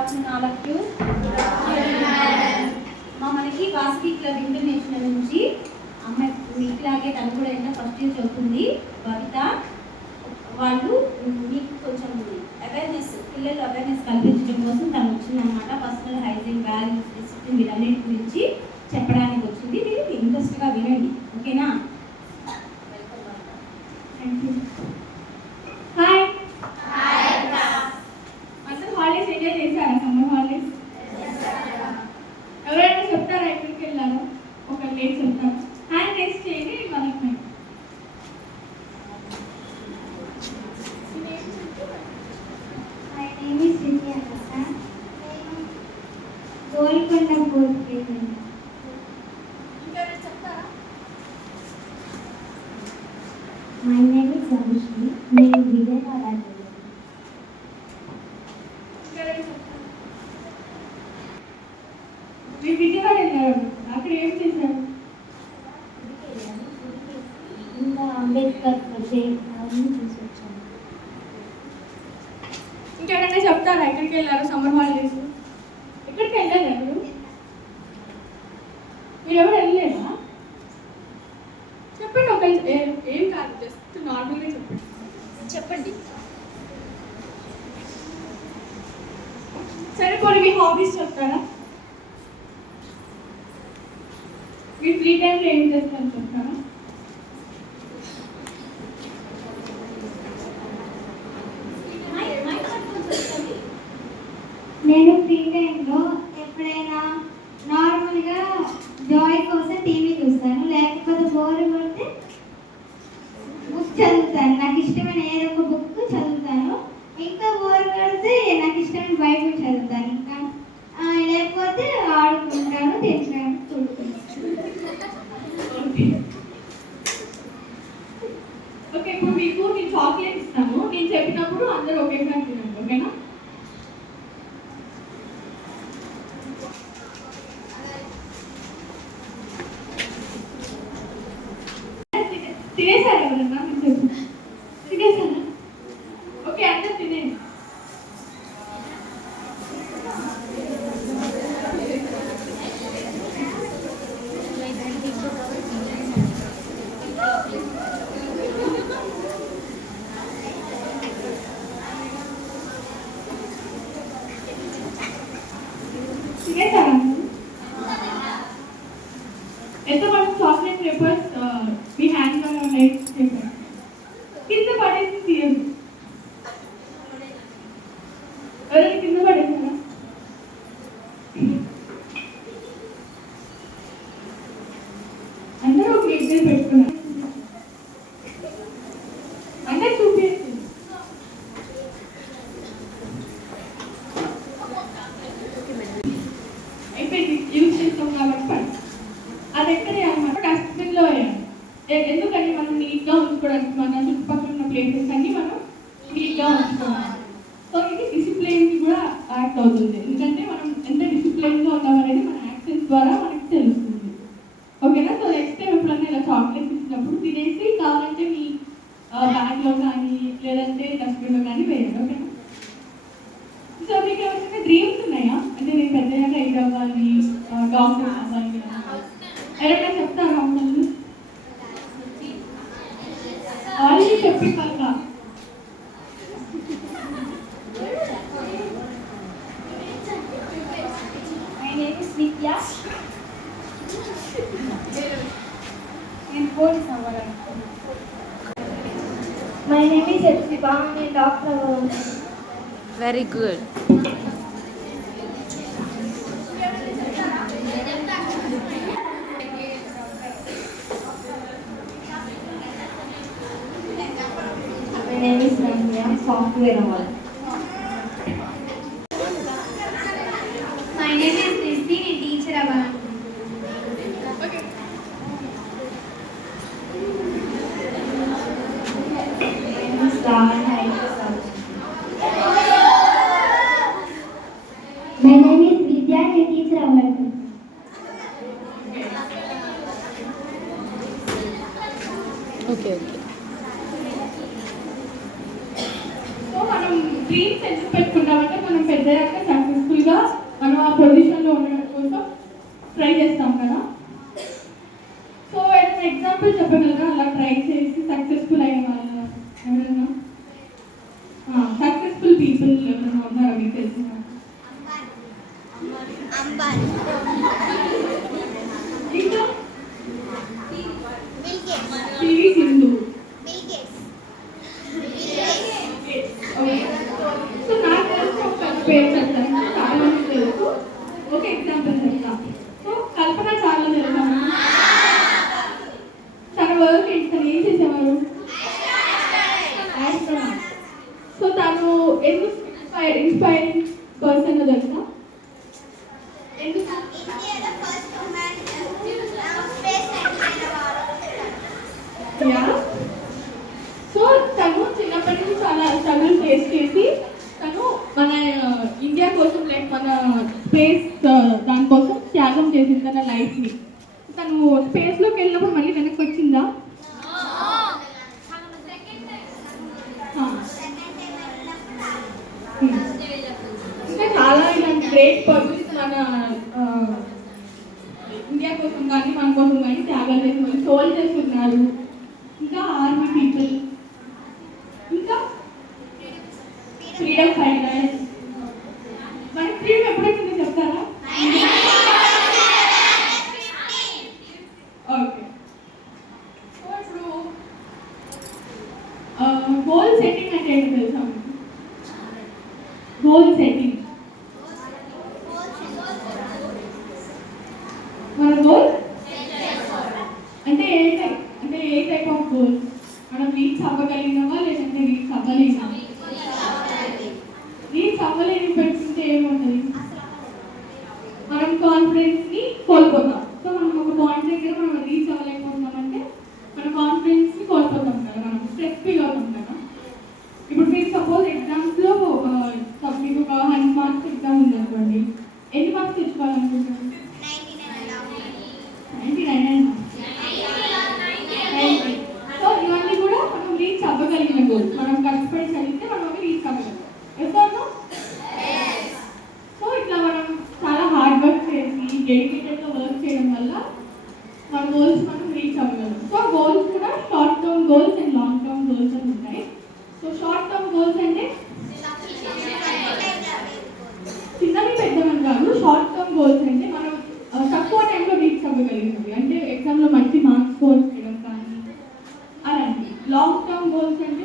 afternoon all of you. మనకి Vasavi club international నుంచి అమ్మాయి మీకులాగే తను కూడా ఏంటో ఫస్ట్ ఇయర్ చదువుతుంది భవిత. వాళ్ళు మీకు కొంచెం అవేర్నెస్ పిల్లలు అవేర్నెస్ కల్పించడం కోసం తను వచ్చిందనమాట. పర్సనల్ హైజీన్, వాల్యూస్, డిసిప్లిన్ వీటన్నిటి గురించి చెప్పడానికి వచ్చింది. మీరు ఇంట్రెస్ట్గా వినండి, ఓకేనా? హాయ్, అందరూ హాలిడేస్ ఎంజాయ్ చేశారా? సమ్మర్ హాలిడేస్ ఎవరైనా చెప్తారా ఎక్కడికి వెళ్ళారో? ఒక లేట్ చెప్తారు, హ్యాండ్ రేస్ చేయండి. మనకి గోల్కొండ ఫోర్ట్కి చెప్తారా? My name is Anusri. నేను విజయవాడ. మీరు విజయవాడ వెళ్ళారు, అక్కడ ఏం చేశారు? ఇంకా అంబేద్కర్ ప్రొజెక్ట్ అవన్నీ తీసుకొచ్చాను. ఇంకెవరైనా చెప్తారా ఎక్కడికి వెళ్ళారు సమ్మర్ హాలిడేస్? ఎక్కడికి వెళ్ళారు మీరు ఎవరు వెళ్ళలేదా? చెప్పండి, ఒక ఏం కాదు, జస్ట్ నార్మల్గా చెప్పండి. సరే, కొన్ని మీ హాబీస్ చెప్తారా? మీ ఫ్రీ టైంలో ఏం చేస్తారో చెప్తారా? నేను ఫ్రీ టైంలో ఎప్పుడైనా నార్మల్గా జాయ్ కోసం టీవీ చూస్తాను, లేకపోతే బోర్ కొడితే బుక్ చదువుతాను. నాకు ఇష్టమైన ఏదో ఒక బుక్ చదువుతాను. ఇంకా బోర్ కొడితే నాకు ఇష్టమైన బైబిల్ చదువుతాను. ఇంకా లేకపోతే ఆడుకుంటాను, తింటాను, చూడుకుంటాను. ఓకే, ఇప్పుడు మీకు నేను చాక్లెట్ ఇస్తాను. నేను చెప్పినప్పుడు అందరూ ఒకేసారి తినండి, ఓకేనా? తినేసారా ఎవరన్నా? తినేసారా? ఓకే, అందరు తినేయండి. తినేసారా? ఎంతమంది చాక్లెట్ పేపర్స్ మీ హ్యాండ్ లో ఉన్నాయి? కింద పడేసి తీయండి. ఎవరైనా కింద పడేసారా? అందరూ ఒక ఎగ్జామ్ పెట్టుకున్నారు. అందరు చూపించండి. అయిపోయింది, యూజ్ చేస్తాం కాబట్టి అది ఎక్కడే అనమాట, డస్ట్బిన్లో వేయాలి. ఎందుకని మనం నీట్గా ఉంచుకోవడానికి, మన చుట్టుపక్కల ఉన్న ప్లేసెస్ అన్ని మనం నీట్గా ఉంచుకోవాలి. సో ఇది డిసిప్లిన్కి కూడా యాక్ట్ అవుతుంది. ఎందుకంటే మనం ఎంత డిసిప్లిన్గా ఉన్నాం అనేది మన యాక్షన్స్ ద్వారా మనకి తెలుస్తుంది, ఓకేనా? సో నెక్స్ట్ టైం ఎప్పుడన్నా ఇలా చాక్లెట్స్ ఇచ్చినప్పుడు తినేసి కావాలంటే మీ బ్యాగ్లో కానీ లేదంటే డస్ట్బిన్లో కానీ వేయండి, ఓకేనా? సో మీకు ఎవరికైనా డ్రీమ్స్ ఉన్నాయా? అంటే నేను పెద్దగా ఇది అవ్వాలి, డాక్టర్ అవ్వాలి, ఎవరైనా చెప్తారా? అమ్మలు ఆల్రెడీ చెప్పి కనుక మై నేమ్ ఇస్ విద్య. నేను పోలీస్ అవ్వాలనుకుంటున్నాను. My name is Hephzibah. నేను డాక్టర్ అవ్వాలనుకుంటున్నాను. Very good. My name is Ramya. Software అవ్వాలి. My name is Rishi. నేను టీచర్ అవ్వాలనుకుంటున్నాను. My name is Vidya. నేను టీచర్ అవ్వాలనుకుంటున్నాను. ఓకే. సో మనం ఎవరైనా ఉన్నారా మీకు తెలిసిన ఇంకా పివి సింధు సో నాకు తెలిసి ఒక పేరు చెప్తాను చాలా మంది తెలుసు ఒక ఎగ్జాంపుల్ చెప్తా సో కల్పన చాలా తెలుసా తన వర్క్ ఏంటి తను ఏం చేసేవారు ఆస్ట్రోనాట్ సో తను ఎందుకు ఇన్స్పైరింగ్ పర్సన్ తెలుసా ఎందుకు యా సో తను చిన్నప్పటి నుంచి చాలా స్ట్రగుల్ ఫేస్ చేసి తను మన ఇండియా కోసం లైక్ మన స్పేస్ దానికోసం త్యాగం చేసింది తన లైఫ్ని తను స్పేస్లోకి వెళ్ళినప్పుడు మళ్ళీ వెనక్కి వచ్చిందా ఇంకా చాలా ఇలాంటి గ్రేట్ పర్సన్స్ మన ఇండియా కోసం కానీ మన కోసం కానీ త్యాగాలు చేసి మళ్ళీ సోల్జర్స్ ఉన్నారు ఇంకా ఆర్మీ పీపుల్ ఇంకా ఫ్రీడమ్ ఫైటర్స్ మనకి ఫ్రీడమ్ ఎప్పుడైతుందో చెప్తారా ఓకే సో ఇప్పుడు గోల్ సెట్టింగ్ అంటే ఏంటో తెలుసా గోల్ సెట్టింగ్ మన గోల్ అంటే ఏ టైప్ ఆఫ్ గోల్ మనం రీచ్ అవ్వగలిగినవా లేదంటే రీచ్ అవ్వలేమా రీచ్ అవ్వలేని పెట్టుకుంటే ఏముంటుంది మనం కాన్ఫిడెన్స్ని కోల్పోతాం సో మనం ఒక పాయింట్ దగ్గర మనం రీచ్ అవ్వలేకపోతున్నామంటే మన కాన్ఫిడెన్స్ని కోల్పోతాం కదా మనం స్ట్రెస్ ఫీల్ అవుతాం కదా ఇప్పుడు మీరు సపోజ్ ఎగ్జామ్స్లో మీకు ఒక 100 మార్క్స్ ఎగ్జామ్ ఉందనుకోండి ఎన్ని మార్క్స్ తెచ్చుకోవాలనుకుంటున్నారు 99 సో ఇవన్నీ కూడా మనం రీచ్ అవ్వగలిగిన గోల్ మనం కష్టపడి చదివితే మనం అవి రీచ్ అవ్వగలం ఎవరు సో ఇట్లా మనం చాలా హార్డ్ వర్క్ చేసి డెడికేటెడ్గా వర్క్ చేయడం వల్ల మన గోల్స్ మనం రీచ్ అవ్వగలం సో గోల్స్ కూడా short term goals and long term goals అని ఉంటాయి సో షార్ట్ టర్మ్ గోల్స్ అంటే చిన్నవి పెద్దవని కాదు షార్ట్ టర్మ్ గోల్స్ అంటే మనం తక్కువ టైంలో రీచ్ అవ్వగలిగినవి అంటే ఎగ్జామ్లో మంచి మార్క్స్ స్కోర్ చేయడం కానీ అలాంటి లాంగ్ టర్మ్ గోల్స్ అంటే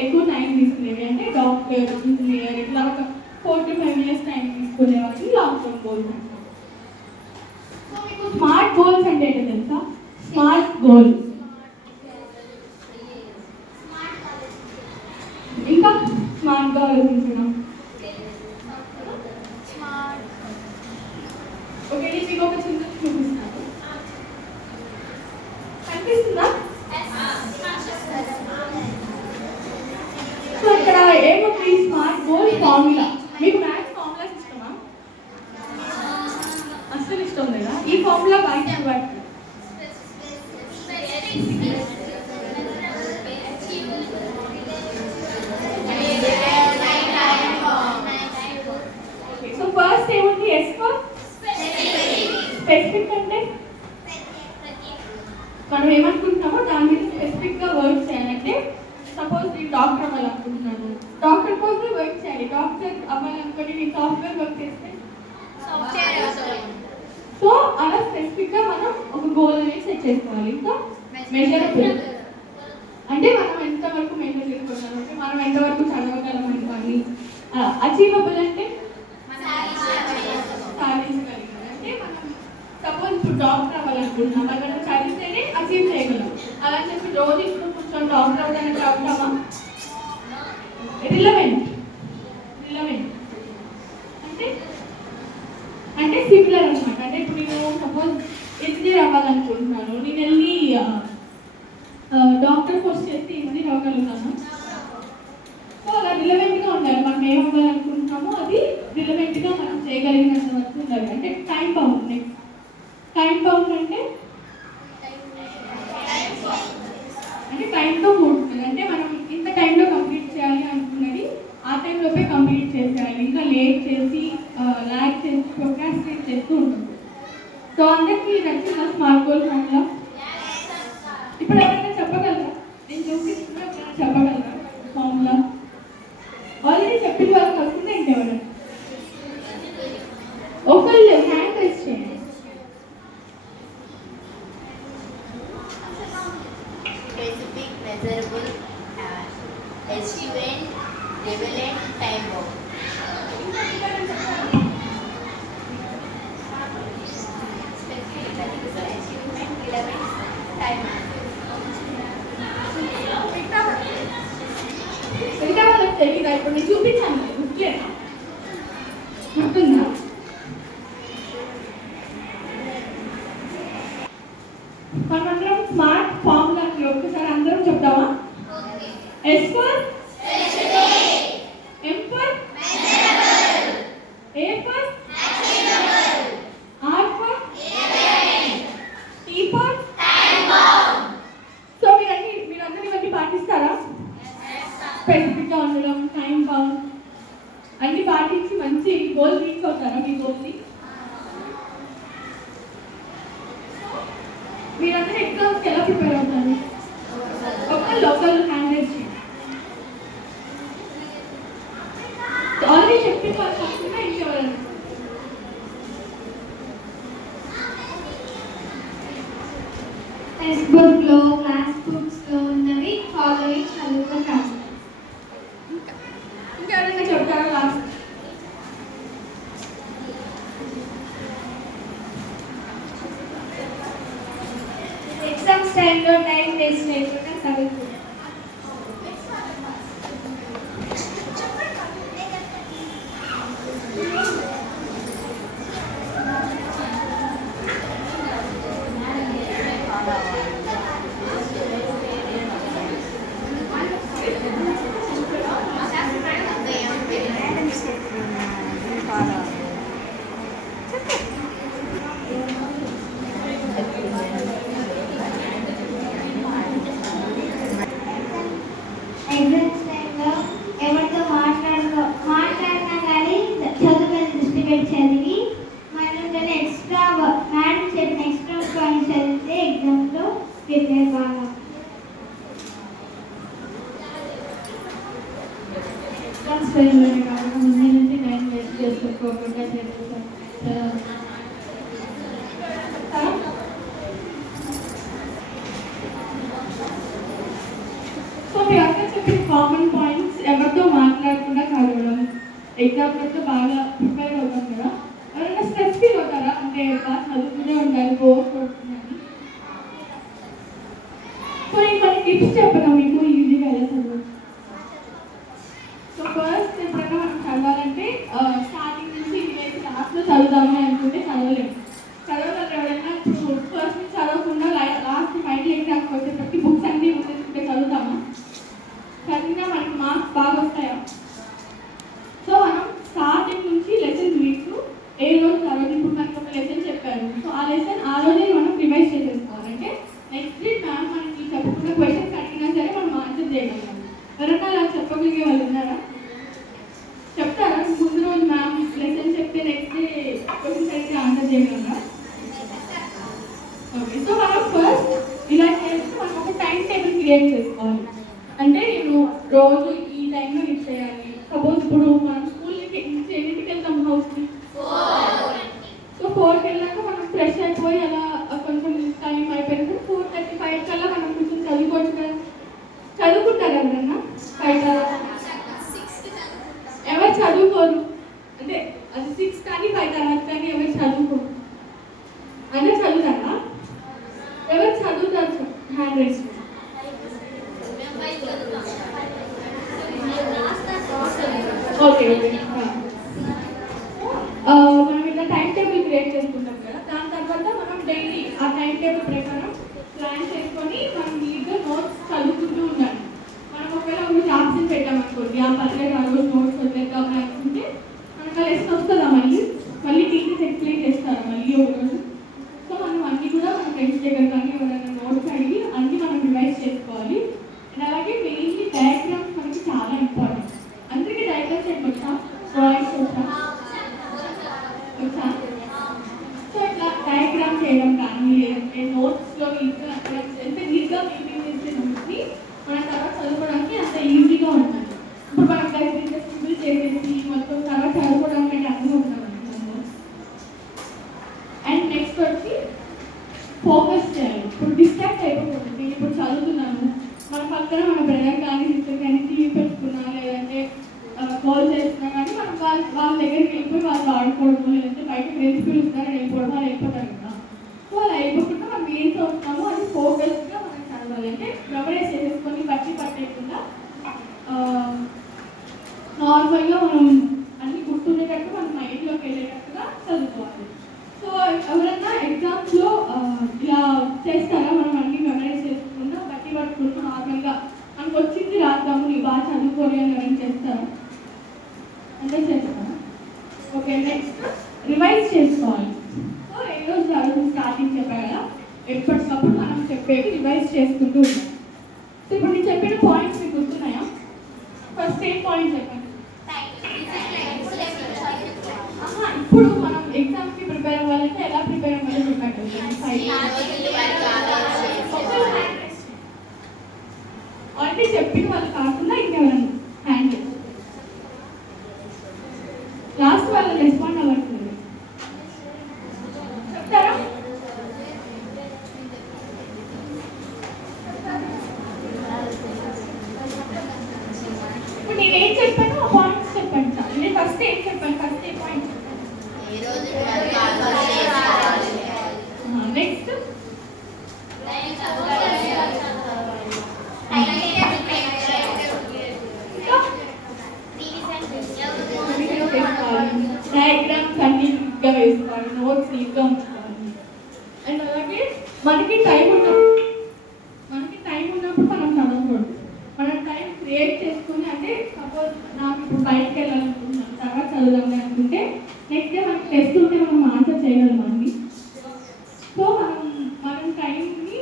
ఎక్కువ టైం తీసుకునేవి అంటే డాక్టర్ ఇంజనీర్ ఇట్లా ఒక 4 to 5 years టైం తీసుకునే వాటిని లాంగ్ టర్మ్ గోల్స్ అంటారు సో మీకు స్మార్ట్ గోల్స్ అంటే ఏంటో తెలుసా స్మార్ట్ గోల్ ఇంకా స్మార్ట్గా ఆలోచించడం ఓకే నేను మీకు ఒక చిన్న చూపిస్తాను కనిపిస్తుందా సో ఇక్కడ ఏముంది స్మార్ట్ గోల్ ఫార్ములా మీకు మ్యాథ్స్ ఫార్ములాస్ ఇష్టమా అస్సలు ఇష్టం లేదా ఈ ఫార్ములా బయట పడుతుంది సో ఫస్ట్ ఏముంది ఎస్ ఫర్ స్పెసిఫిక్ అంటే మనం ఏమనుకుంటున్నామో దాని మీద స్పెసిఫిక్గా వర్క్ చేయాలంటే సపోజ్ నేను డాక్టర్ అవ్వాలనుకుంటున్నాను డాక్టర్ కోసం వర్క్ చేయాలి డాక్టర్ అవ్వాలనుకుని నేను సాఫ్ట్వేర్ వర్క్ చేస్తే సో అలా స్పెసిఫిక్గా మనం ఒక గోల్ అనేది సెట్ చేసుకోవాలి ఇంకా మెజరబుల్ అంటే మనం ఎంతవరకు మెజర్ చేసుకుంటాం అంటే మనం ఎంతవరకు చదవగలమని కానీ అచీవబుల్ అంటే సాధించగలిగాం అంటే మనం సపోజ్ ఇప్పుడు డాక్టర్ అవ్వాలనుకుంటున్నాం అది మనం చదివితేనే అచీవ్ చేయగలం అలా చెప్పి రోజు ఇప్పుడు కొంచెం డాక్టర్ అవ్వడానికి అవుతామా రిలవెంట్ అంటే సిమిలర్ అనమాట అంటే ఇప్పుడు నేను సపోజ్ ఇంజనీర్ అవ్వాలనుకుంటున్నాను నేను వెళ్ళి డాక్టర్ కోర్స్ చేస్తే ఇంజనీర్ అవ్వగలుగుతాను సో అలా రిలవెంట్గా ఉండాలి మనం ఏం అవ్వాలనుకుంటున్నామో అది రిలవెంట్గా మనం చేయగలిగినంత వరకు ఉండాలి అంటే time bound next time bound అంటే టైంతో కూడుతుంది అంటే మనం ఇంత టైంలో కంప్లీట్ చేయాలి అనుకున్నది ఆ టైంలోపే కంప్లీట్ చేసేయాలి ఇంకా లేట్ చేసి ల్యాగ్ చేసి ప్రొక్రాస్టినేట్ చేస్తూ ఉంటుంది సో అందరికీ నచ్చిన స్మార్ట్ గోల్ ఫార్ములా ఇప్పుడు ఎవరైనా చెప్పగలరా నేను చూపిస్తున్నా ఎవరైనా చెప్పగలరా ఫార్ములా ఆల్రెడీ చెప్పిన వాళ్ళు కాకుండా ఇంకెవరు ఒకళ్ళు హ్యాండ్ రైజ్ చేయండి. Specific, measurable, estimate, relevant, time bound. Specific, measurable, achievement, relevant, time bound. ఇంకా వాళ్ళకి తెలియదా? ఇప్పుడు నేను చూపించాను గుర్తులేదా? గుర్తుందా? మనమందరం స్మార్ట్ ఫార్ములాకి ఒకసారి అందరం చెప్తామా? S for M for A for R for T for so మీరందరూ ఇవన్నీ పాటిస్తారా? స్పెసిఫిక్గా ఉండడం, టైం బౌండ్ అన్ని పాటించి మంచి గోల్ రీచ్ అవుతారా? మీ గోల్ని మీరందరూ ఎగ్జామ్స్కి ఎలా ప్రిపేర్ అవుతారు? ఒకళ్ళు హ్యాండ్ రైజ్ చేయండి. ఆల్రెడీ చెప్పిన వాళ్ళు కాకుండా ఇంకెవరైనా టెక్స్ట్ బుక్లో క్లాస్ బుక్స్లో ఉన్నవి ఫాలోయింగ్ చదువుకుంటాను. ఇంకెవరైనా చెప్తారా లాస్ట్? ఎగ్జామ్స్ టైంలో టైం వేస్ట్ చేయకుండా చదువుకుంటాను. ఎగ్జామ్స్ టైంలో ఎవరితో మాట్లాడినా కానీ చదువు మీద దృష్టి పెట్టి చదివి మనం ఎక్స్ట్రా మేడం చెప్పిన ఎక్స్ట్రా పాయింట్ చదివితే ఎగ్జామ్లో ప్రిపేర్ బాగా. ఎగ్జామ్స్ టైంలోనే కాకుండా ముందు నుంచి టైం వేస్ట్ చేసుకోకుండా చేస్తాం. సో మీరు అక్కడ చెప్పిన కామన్ పాయింట్స్ ఎవరితో మాట్లాడకుండా చదవడం, ఎగ్జామ్స్తో బాగా ప్రిపేర్ అవుతాం కదా. ఎవరైనా స్ట్రెస్ ఫీల్ అవుతారా? అంటే బాగా చదువుతూనే ఉండాలి, బోర్ కొడుతుందని. సో కొన్ని టిప్స్ చెప్పనా మీకు ఈజీగా ఎలా చదవచ్చు? సో ఫస్ట్ ఎప్పుడైనా మనం చదవాలంటే స్టార్టింగ్ నుంచి ఇవేసి లాస్ట్లో చదువుదామని అనుకుంటే చదవలేము. చదవగలరు ఎవరైనా? ఇప్పుడు ఫస్ట్ నుంచి చదవకుండా లాస్ట్ ఫైనల్ ఎగ్జామ్కి వచ్చేసరికి బుక్స్ అన్నీ ముందే చదువుతామా? చదివినా మనకి మార్క్స్ బాగా వస్తాయా? సో మనం స్టార్టింగ్ నుంచి లెసన్ వీక్స్ ఏ రోజు చదవాలి. ఇప్పుడు మనకి ఒక లెసన్ చెప్పారు, సో ఆ లెసన్ ఆ రోజే మనం రివైజ్ చేసేసుకోవాలంటే నెక్స్ట్ డే మ్యామ్ మనకి చెప్పకుండా క్వశ్చన్స్ అడిగినా సరే మనం ఆన్సర్ చేయగలం. ఎవరన్నా అలా చెప్పగలిగే వాళ్ళు ఉన్నారా? చెప్తారా? ముందు రోజు మ్యామ్ లెసన్ చెప్తే నెక్స్ట్ డే క్వశ్చన్స్ అడిగితే ఆన్సర్ చేయగలరా? ఓకే, సో మనం ఫస్ట్ ఇలా చేస్తే మనం ఒక టైం టేబుల్ క్రియేట్ చేసుకోవాలి. అంటే నేను రోజు ఈ టైంలో ఇది చేయాలి. సపోజ్ ఇప్పుడు మనం స్కూల్కి ఎన్నింటికి వెళ్తాం హౌస్కి? సో 4కి వెళ్ళాక మనం ఫ్రెష్ అయిపోయి అలా కొంచెం టైం అయిపోయినాక 4:35 కల్లా మనం కొంచెం చదువుకోవచ్చు కదా. చదువుకుంటారు ఎవరన్నా? 5 ఎవరు చదువుకోరు? అంటే అది 6 కానీ 5 తర్వాత కానీ ఎవరు చదువుకోరు? అందరు చదువుతారా? ఎవరు చదువుతారు? Hand raise. ఓకే ఓకే, మనం ఇలా టైం టేబుల్ క్రియేట్ చేసుకుంటాం కదా. దాని తర్వాత మనం డైలీ ఆ టైం టేబుల్ ప్రకారం ప్లాన్ చేసుకొని మనం నీట్గా నోట్స్ చదువుకుంటూ ఉండాలి. మనం ఒకవేళ ఒక ఆప్షన్ పెట్టామనుకోండి, ఆ పర్లేదు ఆ రోజు నోట్స్ వదిలేద్దామని అనుకుంటే మనకు ఆ లెసన్ వస్తుందా? మళ్ళీ టీచర్స్ ఎక్స్ప్లెయిన్ చేస్తారు మళ్ళీ ఒక రోజు. సో మనం అన్నీ కూడా మన ఫ్రెండ్స్ దగ్గర కానీ ఎవరైనా నోట్స్ అడిగి అన్నీ మనం రివైజ్ చేసుకోవాలి. అండ్ అలాగే మెయిన్లీ డయాగ్రామ్స్ మనకి చాలా ఇంపార్టెంట్. అందరికీ డయాగ్రామ్స్ చేయవచ్చా? డ్రాయింగ్స్ వచ్చా? సో ఇట్లా డయాగ్రామ్ చేయడం కానీ లేదంటే నోట్స్లో నీట్గా అంటే నీట్గా మెయింటైన్ చేసే నోట్స్ని మన తర్వాత చదువుకోవడానికి అంత ఈజీగా ఉంటుంది. ఇప్పుడు మనం గోల్ చేస్తున్నా కానీ మనం వాళ్ళ దగ్గరికి వెళ్ళిపోయి వాళ్ళు ఆడుకోవడం లేదంటే బయట ఫ్రెండ్స్ పిలుస్తారని వెళ్ళిపోవడం వాళ్ళు వెళ్ళిపోతారు కదా. సో అలా వెళ్ళిపోకుండా మనం ఏం చదువుతున్నామో అది ఫోకస్గా మనం చదవాలి. అంటే మెమరైజ్ చేసేసుకొని బట్టి పట్టేయకుండా నార్మల్గా మనం అన్ని గుర్తుండేటట్టు మన మైండ్లోకి వెళ్ళేటట్టుగా చదువుకోవాలి. సో ఎవరైనా ఎగ్జామ్స్లో ఇలా చేస్తారా? మనం అన్ని మెమరైజ్ చేసుకుంటూ బట్టి పట్టుకుంటూ నార్మల్గా మనకు వచ్చింది రాద్దాము నీ బాగా చదువుకోని అని ఎవరైనా చేస్తారా? అంటే చేస్తారా? ఓకే, నెక్స్ట్ రివైజ్ చేసుకోవాలి. సో ఏ రోజు ఆ రోజు స్టార్టింగ్ చెప్పా కదా, ఎప్పటికప్పుడు మనం చెప్పేది రివైజ్ చేసుకుంటూ ఉంటాం. సో ఇప్పుడు నేను చెప్పిన పాయింట్స్ మీకు గుర్తున్నాయా? ఫస్ట్ ఏ పాయింట్ చెప్పండి. ఇప్పుడు మనం ఎగ్జామ్కి ప్రిపేర్ అవ్వాలంటే ఎలా ప్రిపేర్ అవ్వాలో చెప్పండి. ఆల్రెడీ చెప్పిన వాళ్ళు కాకుండా ఇంకెవరన్నా హ్యాండ్ లాస్ట్ వాళ్ళు రెస్పాండ్ అవ్వట్లేదు చెప్తారా? ఇప్పుడు నేనేం చెప్పాను ఆ పాయింట్స్ చెప్పండి సార్. నేను ఫస్ట్ ఏం చెప్పాను? ఫస్ట్ ఏ పాయింట్? నెక్స్ట్ డయాగ్రామ్స్ అన్ని నీట్గా వేసుకోవాలి, నోట్స్ నీట్గా ఉంచుకోవాలి. అండ్ అలాగే మనకి టైం ఉన్నప్పుడు మనం చదవకూడదు. మనం టైం క్రియేట్ చేసుకుని, అంటే సపోజ్ నాకు ఇప్పుడు బయటకు వెళ్ళాలనుకుంటున్నాను తర్వాత చదువుదామని అనుకుంటే నెక్స్ట్ డే మనకి టెస్ట్ ఉంటే మనం ఆన్సర్ చేయగలం అండి. సో మనం టైంని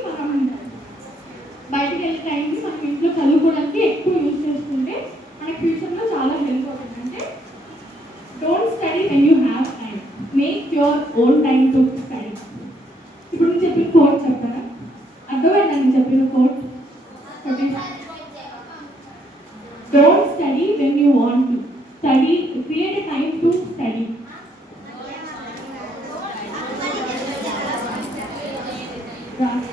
బయటకు వెళ్ళే టైంని మనం ఇంట్లో చదువుకోవడానికి ఎక్కువ యూజ్ చేసుకుంటే మనకి ఫ్యూచర్లో చాలా హెల్ప్ అవుతుంది. అంటే don't study when you have time, make your own time to study. ఇప్పుడు నేను చెప్పిన కోట్ చెప్తారా? అర్థమైందా నేను చెప్పిన coat? Don't study when you want to study. Create a time to study. Right.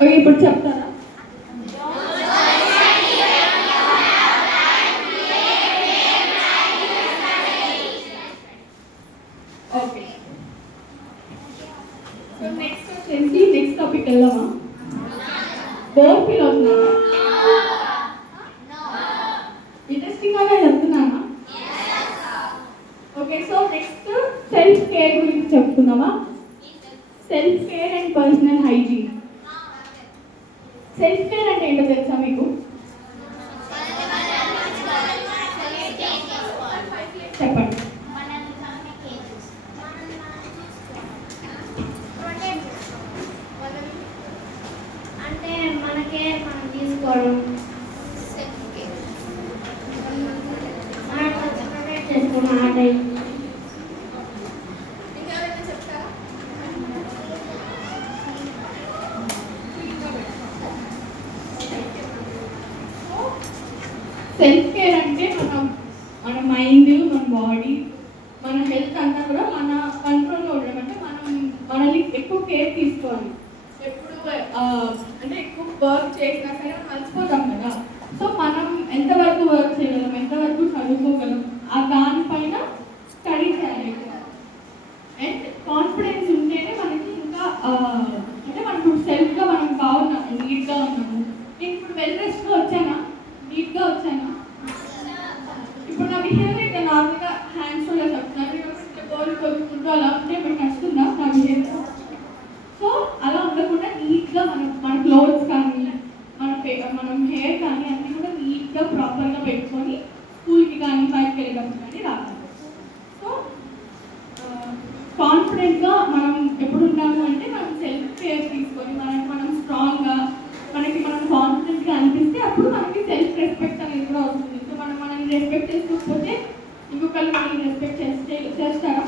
Okay, ఇప్పుడు చెప్తారా? ఓకే, సో నెక్స్ట్ వచ్చేసి నెక్స్ట్ టాపిక్ వెళ్దామా? బోర్ ఫీల్ అవుతున్నారా? ఇంట్రెస్టింగ్గానే చెప్తున్నానా? Okay, so next self care గురించి చెప్తున్నామా? Self care and personal hygiene. Self care అంటే ఏంటో తెలుసా మీకు? చెప్పండి. అంటే మనకే మనం తీసుకోవడం, చేసుకోవడం ఆ టైం. సెల్ఫ్ కేర్ అంటే మన మైండ్, మన బాడీ, మన హెల్త్ అంతా కూడా మన కంట్రోల్లో ఉండడం. అంటే మనల్ని ఎక్కువ కేర్ తీసుకోవాలి. ఎప్పుడు అంటే ఎక్కువ వర్క్ చేసినా సరే మనం అలసిపోతాం కదా. సో మనం ఎంతవరకు వర్క్ చేయగలం, ఎంతవరకు చదువుకోగలం, ఆ దానిపైన స్టడీ చేయాలి. అండ్ కాన్ఫిడెన్స్ ఉంటేనే మనకి ఇంకా అంటే మనకు సెల్ఫ్గా మనం బాగున్నాము, నీట్గా ఉన్నాము. నేను ఇప్పుడు వెల్ రెస్ట్గా వచ్చానా, నీట్గా వచ్చానా? ఇప్పుడు నా బిహేవియర్ ఇట్లా నార్మల్గా హ్యాండ్స్ కూడా చెప్తున్నాను, ఇట్లా గోల్ కొనుక్కుంటూ అలా ఉంటే మీకు నచ్చుతుందా నా బిహేవియర్? సో అలా ఉండకుండా నీట్గా మన క్లోత్స్ కానీ మనం హెయిర్ కానీ అన్నీ కూడా నీట్గా ప్రాపర్గా పెట్టుకొని స్కూల్కి కానీ బయట కాన్ఫిడెంట్గా మనం ఎప్పుడు ఉన్నాము అంటే మనం సెల్ఫ్ కేర్ తీసుకొని మనం స్ట్రాంగ్గా మనకి మనం కాన్ఫిడెంట్గా అనిపిస్తే అప్పుడు మనకి సెల్ఫ్ రెస్పెక్ట్ అనేది కూడా వస్తుంది. సో మనం మనల్ని రెస్పెక్ట్ చేసుకోకపోతే ఇంకొకరు మనల్ని రెస్పెక్ట్ చేస్తారా?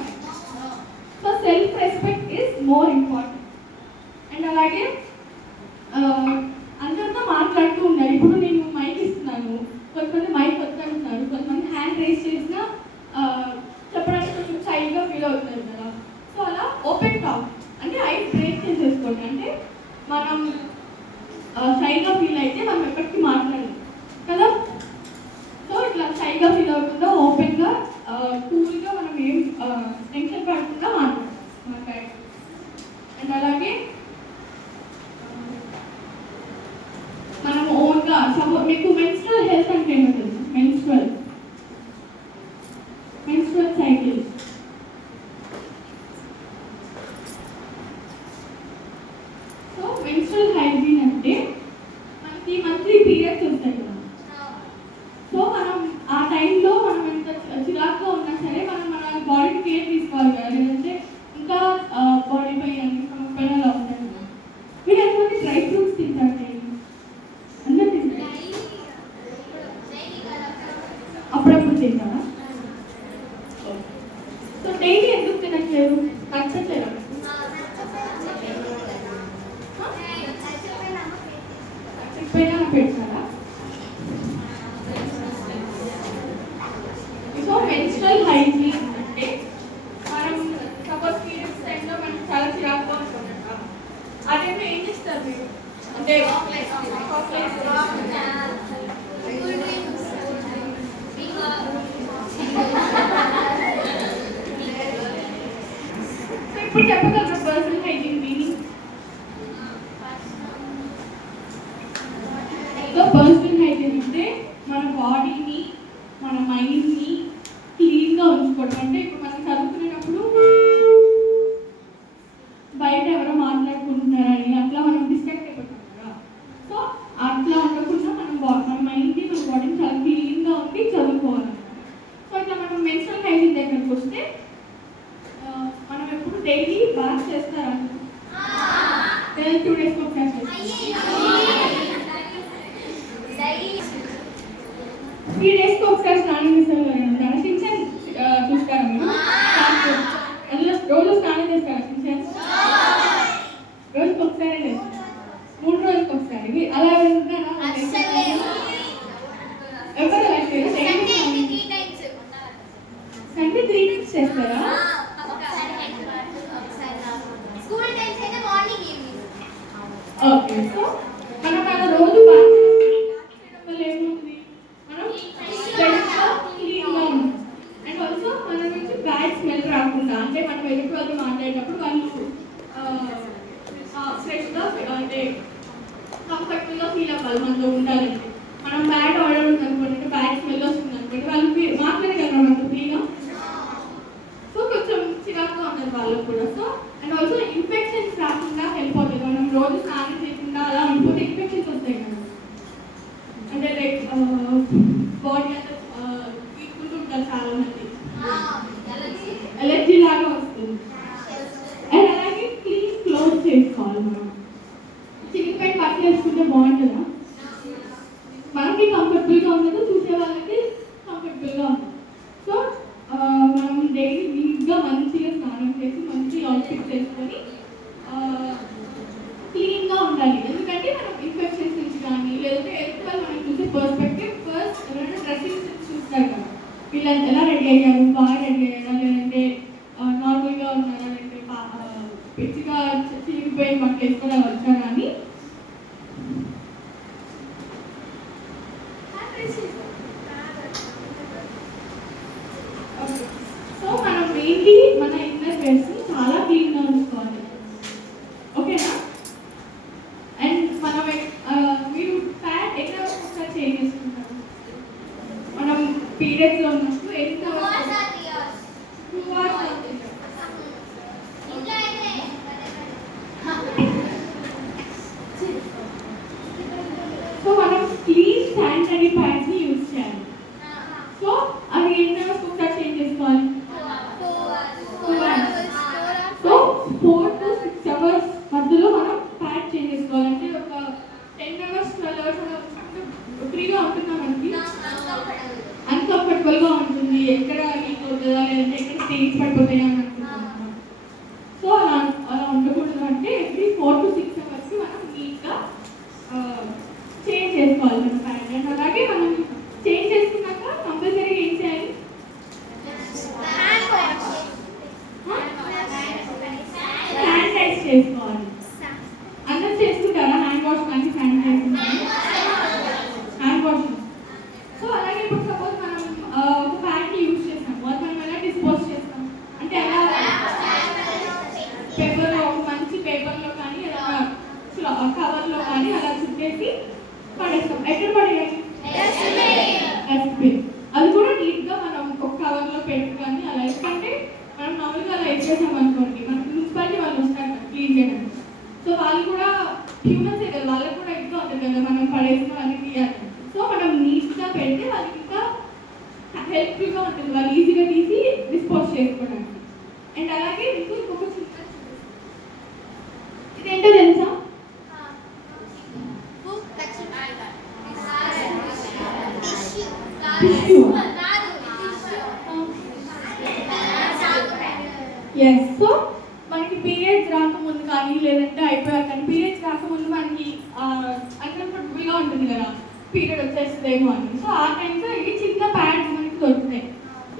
So self respect is more important. And అలాగే అందరితో మాట్లాడుతూ ఉండాలి. ఇప్పుడు నేను మైక్ ఇస్తున్నాను, కొంతమంది మైక్ వద్దంటున్నారు, కొంతమంది హ్యాండ్ రేస్ చేసినా చెప్పడానికి కొంచెం షైగా ఫీల్ అవుతున్నారు కదా. సో అలా ఓపెన్ టాక్ అంటే ఐస్ బ్రేక్ చేసేసుకోండి. అంటే మనం షైగా ఫీల్ అయితే మనం ఎప్పటికీ మాట్లాడాలి కదా. సో ఇట్లా షైగా ఫీల్ అవ్వకుండా ఓపెన్గా కూల్గా మనం ఏం టెన్షన్ పడకుండా మాట్లాడాలి. అండ్ అలాగే మనం ఓన్గా మీకు మెన్స్ట్రల్ హెల్త్ అంటే ఏంటో తెలుసు? Menstrual cycle. So menstrual hygiene అంటే మనకి మంత్లీ పీరియడ్స్ వస్తాయి కదా. సో మనం ఆ టైంలో మనం ఎంత చిరాకుగా ఉన్నా సరే మనం మన బాడీకి కేర్ తీసుకోవాలి కదా, లేదంటే ఇంకా బాడీ పైన స్టమక్ పైన అలా ఉంటాయి కదా. మీరు ఎంతమంది డ్రై ఫ్రూట్స్ తింటారు? అందరూ తింటారు? అప్పుడప్పుడు తింటారా? సో డైలీ ఎందుకు తినట్లేదు? నచ్చట్లేదు? నచ్చకపోయినా పెడతారా? సో మెన్స్ట్రల్ హైజీన్ అంటే మనం సపోజ్ పీరియడ్స్ టైంలో మనం చాలా చిరాకుగా ఉంటున్నాం. ఆ టైంలో ఏం చేస్తారు మీరు? అంటే ఇప్పుడు చెప్పగలరా personal hygiene meaning? So personal hygiene అంటే మన బాడీని మన మైండ్ని క్లీన్గా ఉంచుకోవడం. అంటే ఇప్పుడు మనం చదువుకునేటప్పుడు బయట ఎవరో మాట్లాడుకుంటున్నారని అట్లా మనం డిస్ట్రాక్ట్ అయిపోతాం కదా. సో అట్లా ఉండకుండా మన మైండ్ని మన బాడీని చాలా క్లీన్గా ఉండి చదువుకోవాలి. సో ఇట్లా మనం మెన్స్ట్రల్ హైజీన్ దగ్గరకు వస్తే మనం ఎప్పుడు డైలీ బాత్ చేస్తారా? 2 డేస్కి ఒకసారి చేస్తారా? 3 డేస్కి ఒకసారి స్నానం చేస్తారు. షిన్చాన్ చూస్తారా మీరు? అందులో రోజు స్నానం చేస్తారా? షిన్చాన్ రోజుకి ఒకసారి చేస్తారు, 3 రోజులకి ఒకసారి. అలా ఉంటారా? ఎవరు అలా చేయరు? సండే 3 టైమ్స్ చేస్తారా? ఓకే. సో మనం అలా రోజు బాగా చేయడం వల్ల ఏముంది? మనం ఫ్రెష్గా క్లీన్గా ఉంటాం. అండ్ ఆల్సో మన నుంచి బ్యాడ్ స్మెల్ రాకుండా, అంటే మనం ఎదుటి వాళ్ళు మాట్లాడేటప్పుడు వాళ్ళు ఫ్రెష్గా అంటే కంఫర్టబుల్గా ఫీల్ అవ్వాలి మనతో ఉండాలంటే. మనం బ్యాడ్ ఆర్డర్ ఉంది అనుకోండి, బ్యాడ్ స్మెల్ వస్తుంది అనుకోండి, వాళ్ళు మాట్లాడగలరా మనతో ఫ్రీగా? సో కొంచెం చిరాకుగా ఉంటుంది వాళ్ళకు కూడా. సో అండ్ ఆల్సో ఇన్ఫెక్షన్స్ రాకుండా హెల్ప్ అవుతుంది. మనం రోజు స్నానం చేయకుండా అలా ఉండిపోతే ఇన్ఫెక్షన్స్ వస్తాయి కదా. అంటే లైక్ బాడీ అంతా వీక్కుంటుంటారు చాలా మంది, ఎలర్జీ లాగా వస్తుంది. అండ్ అలాగే క్లీన్ క్లోజ్ చేసుకోవాలి. మనం చిన్నపై బట్టలు వేసుకుంటే బాగుంటుందా? మనకి కంఫర్టబుల్గా ఉండదు, చూసే వాళ్ళకి కంఫర్టబుల్గా ఉండదు. సో మనం డైలీ నీట్గా మంచిగా స్నానం చేసి మంచి అవుట్ఫిట్ చేసుకొని క్లీన్గా ఉండాలి. ఎందుకంటే మనం ఇన్ఫెక్షన్స్ నుంచి కానీ లేదంటే ఎదుటి మనం చూసే పర్స్పెక్టివ్ ఫస్ట్ ఎవరైనా డ్రెస్సింగ్ సెన్స్ చూస్తారు కదా, వీళ్ళని ఎలా రెడీ అయ్యారు, బాగా రెడీ అయ్యారా, లేదంటే నార్మల్గా ఉన్నారా, లేదంటే పిచ్చిగా చిరిగిపోయి బట్టలు వేసుకొని వచ్చారా అని. సో మనం మెయిన్లీ మన ఇన్నర్ వేర్స్ చాలా క్లీన్గా ఉంచుకోవాలి. ఓకేనా? అండ్ మనం మీరు ఫ్యాట్ ఎక్కడ ఒకసారి చేంజ్ చేసుకుంటారు? మనం పీరియడ్స్లో ఉన్నప్పుడు ఎంత 2 hours సో మనం క్లీన్ శానిటరీ ప్యాడ్స్ని యూజ్ చేయాలి. సో అది ఎన్ని అవర్స్ ఒకసారి చేంజ్ చేసుకోవాలి? 4 hours. నెయిల్స్ పడిపోతాయి అని అనుకుంటున్నాం. సో అలా అలా ఉండకూడదు అంటే ఎవ్రీ 4 to 6 అవర్స్కి మనం నీట్గా చేంజ్ చేసుకోవాలి మన ప్యాంట్. అండ్ అలాగే మనం చేంజ్ చేసుకున్నాక కంపల్సరీగా ఏం చేయాలి? శానిటైజ్ చేసుకోవాలి. అందరూ చేసుకుంటారా హ్యాండ్ వాష్ కానీ శానిటైజ్ హ్యాండ్ వాష్? సో అలాగే ఇప్పుడు సపోజ్ మనం ఒక ప్యాంట్ యూజ్ చేస్తాము, అది మనం ఎలా డిస్పోజ్ చేస్తాం అంటే ఎలా పేపర్లో, ఒక మంచి పేపర్లో కానీ ఎలా కవర్లో కానీ అలా చుట్టేసి పడేస్తాం. ఎక్కడ పడేయాలి? డస్ట్బిన్. అది కూడా నీట్గా మనం ఒక కవర్లో పెట్టి కానీ అలా, ఎందుకంటే మనం మామూలుగా అలా వేసేసాం అనుకోండి, మనకి మున్సిపాలిటీ వాళ్ళు వస్తారు క్లీన్ చేయడానికి. సో వాళ్ళు కూడా హ్యూమన్సే కదా, వాళ్ళకి కూడా ఎక్కువ ఉంటుంది కదా మనం పడేసిన వాళ్ళని తీయాలి. సో మనం నీట్గా పెడితే వాళ్ళకి ఇంకా హెల్ప్ఫుల్గా ఉంటుంది, వాళ్ళు ఈజీగా తీసి డిస్పోజ్ చేసుకోవడానికి. అండ్ అలాగే మీకు ఇంకొక చిన్న ఇదేంటో తెలుసా? టిష్యూ. ఎస్. సో మనకి పీరియడ్స్ రాకముందు కానీ లేదంటే అయిపోయాక కానీ, పీరియడ్స్ రాకముందు మనకి అన్కంఫర్టబుల్గా ఉంటుంది కదా, పీరియడ్ వచ్చేస్తుందేమో అని. సో ఆ టైంలో ఇవి చిన్న ప్యాడ్స్ మనకి దొరుకుతాయి.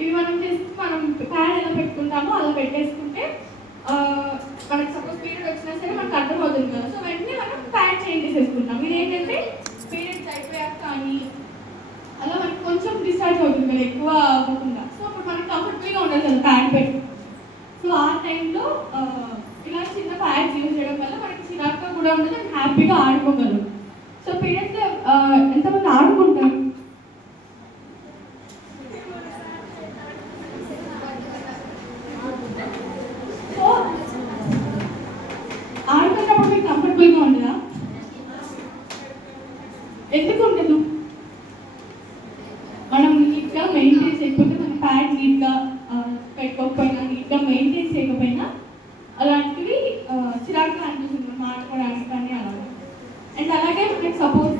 ఇవి మనం జస్ట్ మనం ప్యాడ్ ఎలా పెట్టుకుంటామో అలా పెట్టేసుకుంటే మనకి సపోజ్ పీరియడ్ వచ్చినా సరే మనకు అర్థమవుతుంది కదా. సో వెంటనే మనం ప్యాడ్ చేంజ్ చేసేసుకుంటాం. ఇది ఏంటంటే పీరియడ్స్ అయిపోయాక కానీ అలా మనకి కొంచెం డిశ్చార్జ్ అవుతుంది కదా, ఎక్కువ అవ్వకుండా. సో అప్పుడు మనకి కంఫర్టబుల్గా ఉండదు కదా ప్యాడ్ పెట్టి. సో ఆ టైంలో ఇలా చిన్న ప్యాడ్స్ యూజ్ చేయడం వల్ల మనకి చిరాకుగా కూడా ఉండదు అండ్ హ్యాపీగా ఆడుకోగలరు. సో పీరియడ్స్ ఎంతమంది ఆడుకుంటారు? సో ఆడుకున్నప్పుడు మీకు కంఫర్టబుల్గా ఉండదా? ఎందుకు ఉండదు? మనం నీట్గా మెయింటైన్ చేయకపోతే, మన ప్యాడ్ నీట్గా పెట్టుకోకపోయినా, నీట్గా మెయింటైన్ చేయకపోయినా అలాంటివి చిరాకుగా అనిపిస్తుంది మనం ఆడుకోవడానికి కానీ అలా. అండ్ అలాగే మనకి సపోజ్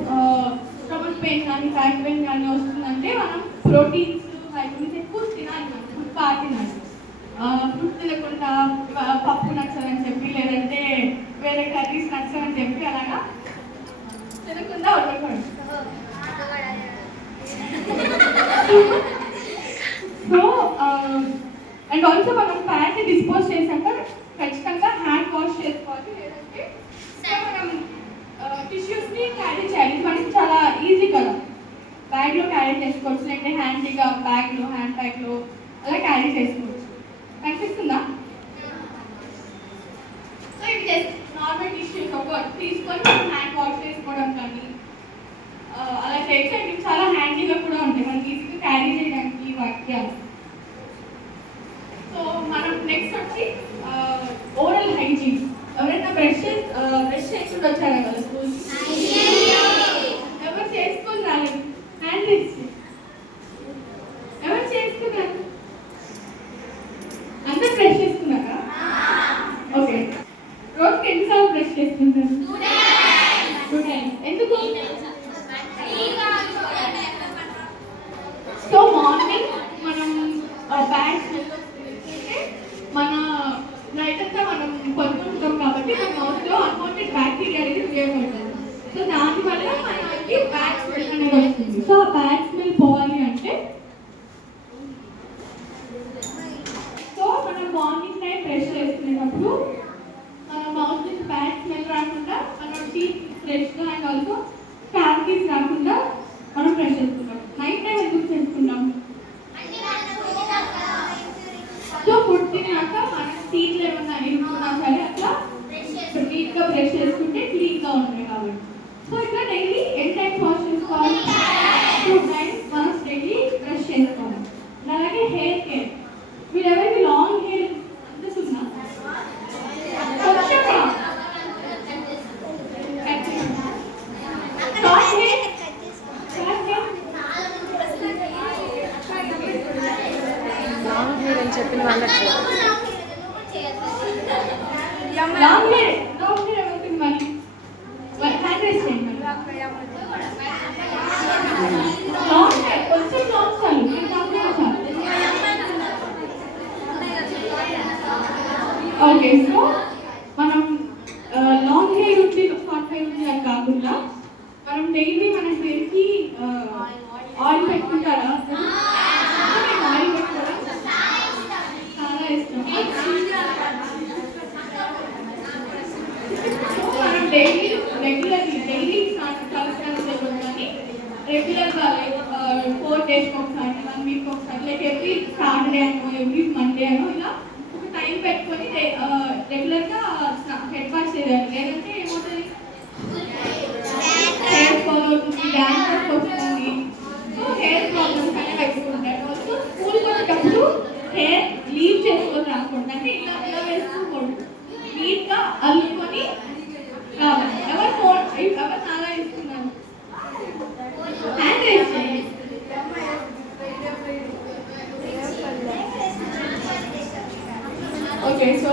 స్టమక్ పెయిన్ కానీ బ్యాక్ పెయిన్ కానీ వస్తుందంటే మనం ప్రోటీన్స్, వైటమిన్స్ ఎక్కువ తినాలి. మనం ఫుడ్ బాగా తినాలి. ఫుడ్ తినకుండా పప్పు నచ్చదని చెప్పి లేదంటే వేరే కర్రీస్ నచ్చని చెప్పి అలాగా తినకుండా ఉండకూడదు. సో అండ్ ఆల్సో మనం ప్యాంట్ని డిస్పోజ్ చేశాక ఖచ్చితంగా హ్యాండ్ వాష్ చేసుకోవాలి, లేదంటే మనం టిష్యూస్ని క్యారీ చేయాలి. మనకి చాలా ఈజీ కదా, బ్యాగ్లో క్యారీ చేసుకోవచ్చు, లేదంటే హ్యాండీగా బ్యాగ్లో హ్యాండ్ బ్యాగ్లో అలా క్యారీ చేసుకోవచ్చు. కనిపిస్తుందా? సో ఇవి జస్ట్ నార్మల్ టిష్యూస్ ఒక తీసుకొని హ్యాండ్ వాష్ చేసుకోవడం కానీ అలా చేయొచ్చు. అండ్ ఇవి చాలా హ్యాండీగా కూడా ఉంటాయి, మనకి ఈజీగా క్యారీ చేయడానికి వాక్యాలు. సో మనం నెక్స్ట్ వచ్చి ఓరల్ హైజీన్. ఎవరైనా బ్రష్ చేయకుండా వచ్చారా కదా స్కూల్? ఎవరు చేసుకుని రాలేదు? హ్యాండ్ ఇచ్చి ఎవరు చేసుకున్నారు? అందరు బ్రష్ చేసుకున్నారా? ఓకే. రోజుకి ఎన్నిసార్లు బ్రష్ చేసుకుంటారు? 2 times. ఎందుకు? సో మార్నింగ్ మనం బ్యాడ్ స్మెల్ వస్తుంటే మన నైట్ అంతా మనం పడుకుంటాం కాబట్టి మన మౌత్లో అన్వాంటెడ్ బ్యాక్టీరియా అనేది క్రియేట్ అవుతుంది. సో దానివల్ల మనకి బ్యాడ్ స్మెల్ అనేది వస్తుంది. సో ఆ బ్యాడ్ స్మెల్ పోవాలి అంటే సో మనం మార్నింగ్ టైం బ్రష్ చేసుకునేటప్పుడు మన మౌత్ నుంచి బ్యాడ్ స్మెల్ రాకుండా, మన టీత్ ఫ్రెష్గా అండ్ ఆల్సో క్యావిటీస్ రాకుండా మనం బ్రష్ చేసుకుంటాం. నైట్ టైం ఎందుకు చేసుకుంటాం? సో ఫుడ్ తిన్నాక మన టీత్లో ఏమన్నా ఇరుక్కున్నా సరే అట్లా నీట్గా బ్రష్ చేసుకుంటే క్లీన్గా ఉంటాయి కాబట్టి. సో ఇట్లా డైలీ ఎన్ని టైమ్స్ వాష్ చేసుకోవాలి? 2 times మనం డైలీ బ్రష్ చేసుకోవాలి. అలాగే హెయిర్ కేర్. మీరు ఎవరికి లాంగ్ హెయిర్ అనిపిస్తుందా? లాంగ్ హెయిర్ అని చెప్పిన వాళ్ళకి లాంగ్ హెయిర్ ఎవరికి మరి హ్యాండ్ రేస్ చేయండి. లాంగ్ హెయిర్ కొంచెం లాంగ్ చాలు, చాలు. ఓకే, సో మనం లాంగ్ హెయిర్ ఉంది, షార్ట్ హెయిర్ ఉంది అని కాకుండా మనం డైలీ మన హెయిర్కి ఆయిల్ పెట్టుకుంటారా? ఆయిల్ పెట్టుకోవడం చాలా ఇష్టం. సో మనం డైలీ తలస్నానం చేయడం కానీ రెగ్యులర్గా లైక్ 4 డేస్కి ఒకసారి, 1 వీక్ ఒకసారి, లైక్ ఎవ్రీ సాటర్డే అనో ఎవ్రీ మండే అనో ఇలా ఒక టైం పెట్టుకొని రెగ్యులర్గా హెడ్ వాష్ చేయాలి. లేదంటే ఏమవుతుంది, హెయిర్ ఫాల్ అవుతుంది, డాండ్రఫ్ వస్తుంది, సో హెయిర్ ప్రాబ్లమ్స్ అనేవి పెట్టుకుంటారు. ఆల్సో స్కూల్కి వచ్చేటప్పుడు హెయిర్ లీవ్ చేసుకొని రాకూడదు, అంటే ఇలా ఇలా వేసుకోకూడదు, నీట్గా అల్లుకొని రావాలి. ఎవరు చాలా ఇస్తున్నారు హ్యాండ్ రేస్ చేయండి. ఓకే, సో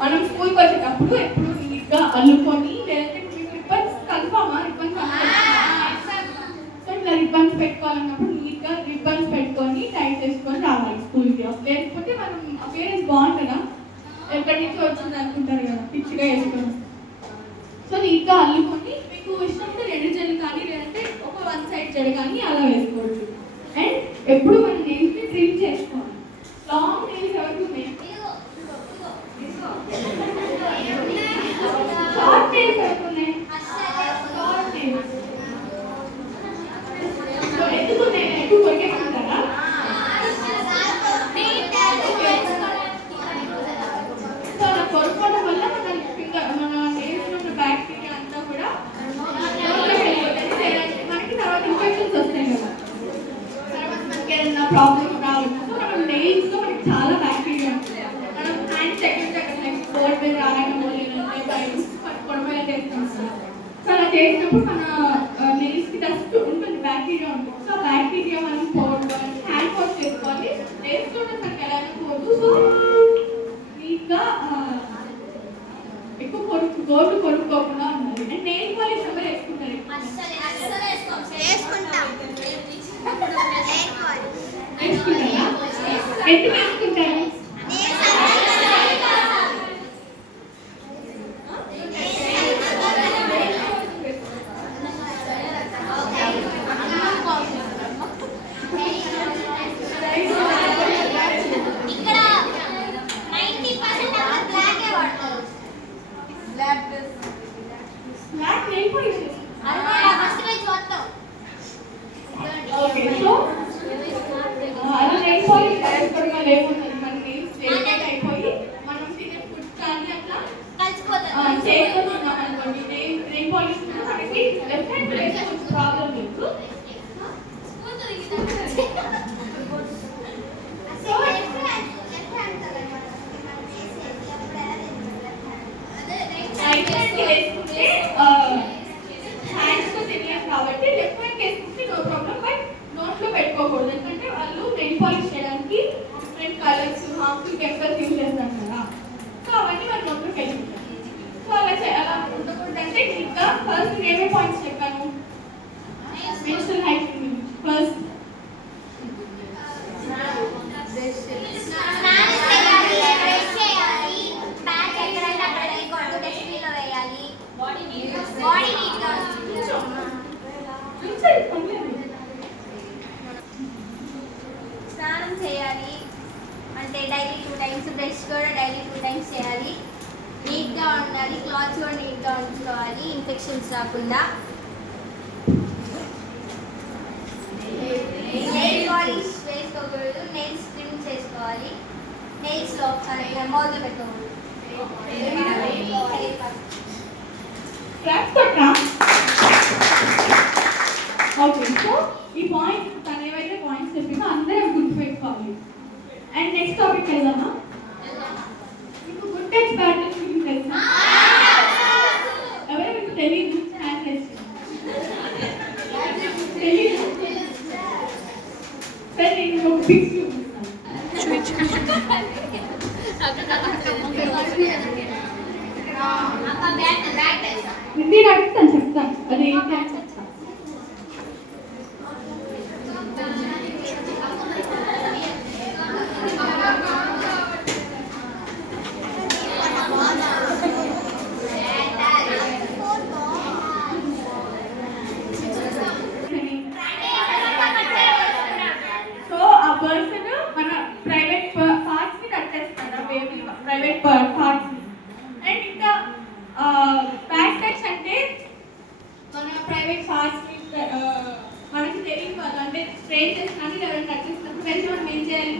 మనం స్కూల్కి వచ్చేటప్పుడు ఎప్పుడు నీట్గా అల్లుకొని, లేదంటే రిబ్బన్స్ కన్ఫామా? రిబ్బన్స్ సో ఇట్లా రిబ్బన్స్ పెట్టుకోవాలన్నప్పుడు నీట్గా రిబ్బన్స్ పెట్టుకొని టైట్ చేసుకొని రావాలి స్కూల్కి. లేకపోతే మనం అపేరెన్స్ బాగుంటుందా, ఎక్కడి నుంచి వచ్చింది అనుకుంటారు కదా, పిచ్చిగా వేసుకొని. సో నీట్గా అల్లుకొని మీకు ఇష్టంతో 2 జడలు కానీ లేదంటే ఒక 1 సైడ్ జడ కానీ అలా వేసుకోవచ్చు. అండ్ ఎప్పుడు మన నెయిల్స్ని ట్రిమ్ చేసుకోవాలి. లాంగ్ నెయిల్స్ ఎవరికి ఉన్నాయి? షార్ట్ నెయిల్స్ ఎవరికి ఉన్నాయి? Short nails. సో ఎందుకు ఉన్నాయి? ఎక్కువ కొరికేసుకుంటారా? సో అలా కొరుకోవడం వల్ల మన నెయిల్స్లో ఉన్న బ్యాక్టీరియా అంతా కూడా మనకి తర్వాత ఇన్ఫెక్షన్స్ వస్తాయి కదా, తర్వాత మనకి ఏదైనా ప్రాబ్లమ్ రావచ్చు. సో మనం నెయిల్స్లో మనకి చాలా బ్యాక్టీరియా ఉంటుంది. మనం హ్యాండ్స్ ఎక్కడ బోర్డు మీద రాయడము లేదంటే పట్టుకోవడం ఇలా చేస్తాం కదా. సో అలా చేసినప్పుడు మన నెయిల్స్కి డస్ట్ ఉంటుంది, బ్యాక్టీరియా ఉంటుంది. సో ఆ బ్యాక్టీరియా మనం పోవడం, హ్యాండ్ వాష్ చేసుకోవాలి. నెయిల్స్లో మనకి ఎలా అయినా పోదు. సో నీట్గా ఎక్కువ గోర్లు కొనుక్కోకుండా ఉండాలి. అండ్ నెయిల్ పాలిష్ ఎవరు వేసుకుంటారు? వేసుకుంటారా? ఎందుకు వేసుకుంటారు? Black nail polish. Okay, so అలా నెయిల్ పాలిష్ వేసుకోవడం వల్ల ఏముంటుంది, మన నెయిల్స్ వేస్ట్ అయిపోయి మనం తినే ఫుడ్ కానీ అట్లా చేసుకుంటున్నాం అనుకోండి. నెయిల్ పాలిష్ మనకి లెఫ్ట్ హ్యాండ్ వేసుకోవచ్చు, ప్రాబ్లం లేదు. సో రైట్ హ్యాండ్కి వేసుకుంటే హ్యాండ్స్తో తినలేము కాబట్టి లెఫ్ట్ హ్యాండ్కి వేసుకుంటే నో ప్రాబ్లం. బట్ నోట్లో పెట్టుకోకూడదు, ఎందుకంటే వాళ్ళు నెయిల్ పాలిష్ చేయడానికి different colours, harmful chemicals use చేస్తారు కదా. సో అవన్నీ మన నోట్లోకి వెళ్ళిపోతాయి. సో అలా ఉండకూడదు అంటే ఇంకా ఫస్ట్ ఏమేమి పాయింట్స్ చెప్పాను? మెన్స్ట్రువల్ హైజీన్ ఫస్ట్, స్నానం చేయాలి అంటే డైలీ 2 టైమ్స్, బ్రష్ కూడా డైలీ 2 టైమ్స్ చేయాలి. నీట్గా ఉండాలి, క్లాత్స్ కూడా నీట్గా ఉంచుకోవాలి, ఇన్ఫెక్షన్స్ రాకుండా. నెయిల్ పాలిష్ వేసుకోకూడదు, నెయిల్స్ ట్రిమ్ చేసుకోవాలి, నెయిల్స్లో మౌత్ పెట్టుకోకూడదు. ఓకే, సో ఈ పాయింట్ తను ఏవైతే పాయింట్స్ చెప్పిందో అందరూ గుర్తుపెట్టుకోవాలి. అండ్ నెక్స్ట్ టాపిక్ వెళ్దామా? మీకు గుడ్ టచ్ బ్యాడ్ టచ్ గురించి తెలుసా? ఎవరో మీకు తెలియదు, హ్యాండ్ రైజ్ తెలియదు. సరే నేను ఒక పిక్స్ చూపిస్తాను. నేను అడుగుతాను, చెప్తాను అది ఏంటి అని చెప్తాను. Private parts. అండ్ ఇంకా బ్యాడ్ టచ్ అంటే మన ప్రైవేట్ పార్ట్స్ మనకి తెలియని వాళ్ళు అంటే స్ట్రేంజర్స్ కానీ ఎవరైనా టచ్ చేసినప్పుడు వెంటనే మనం ఏం చేయాలి?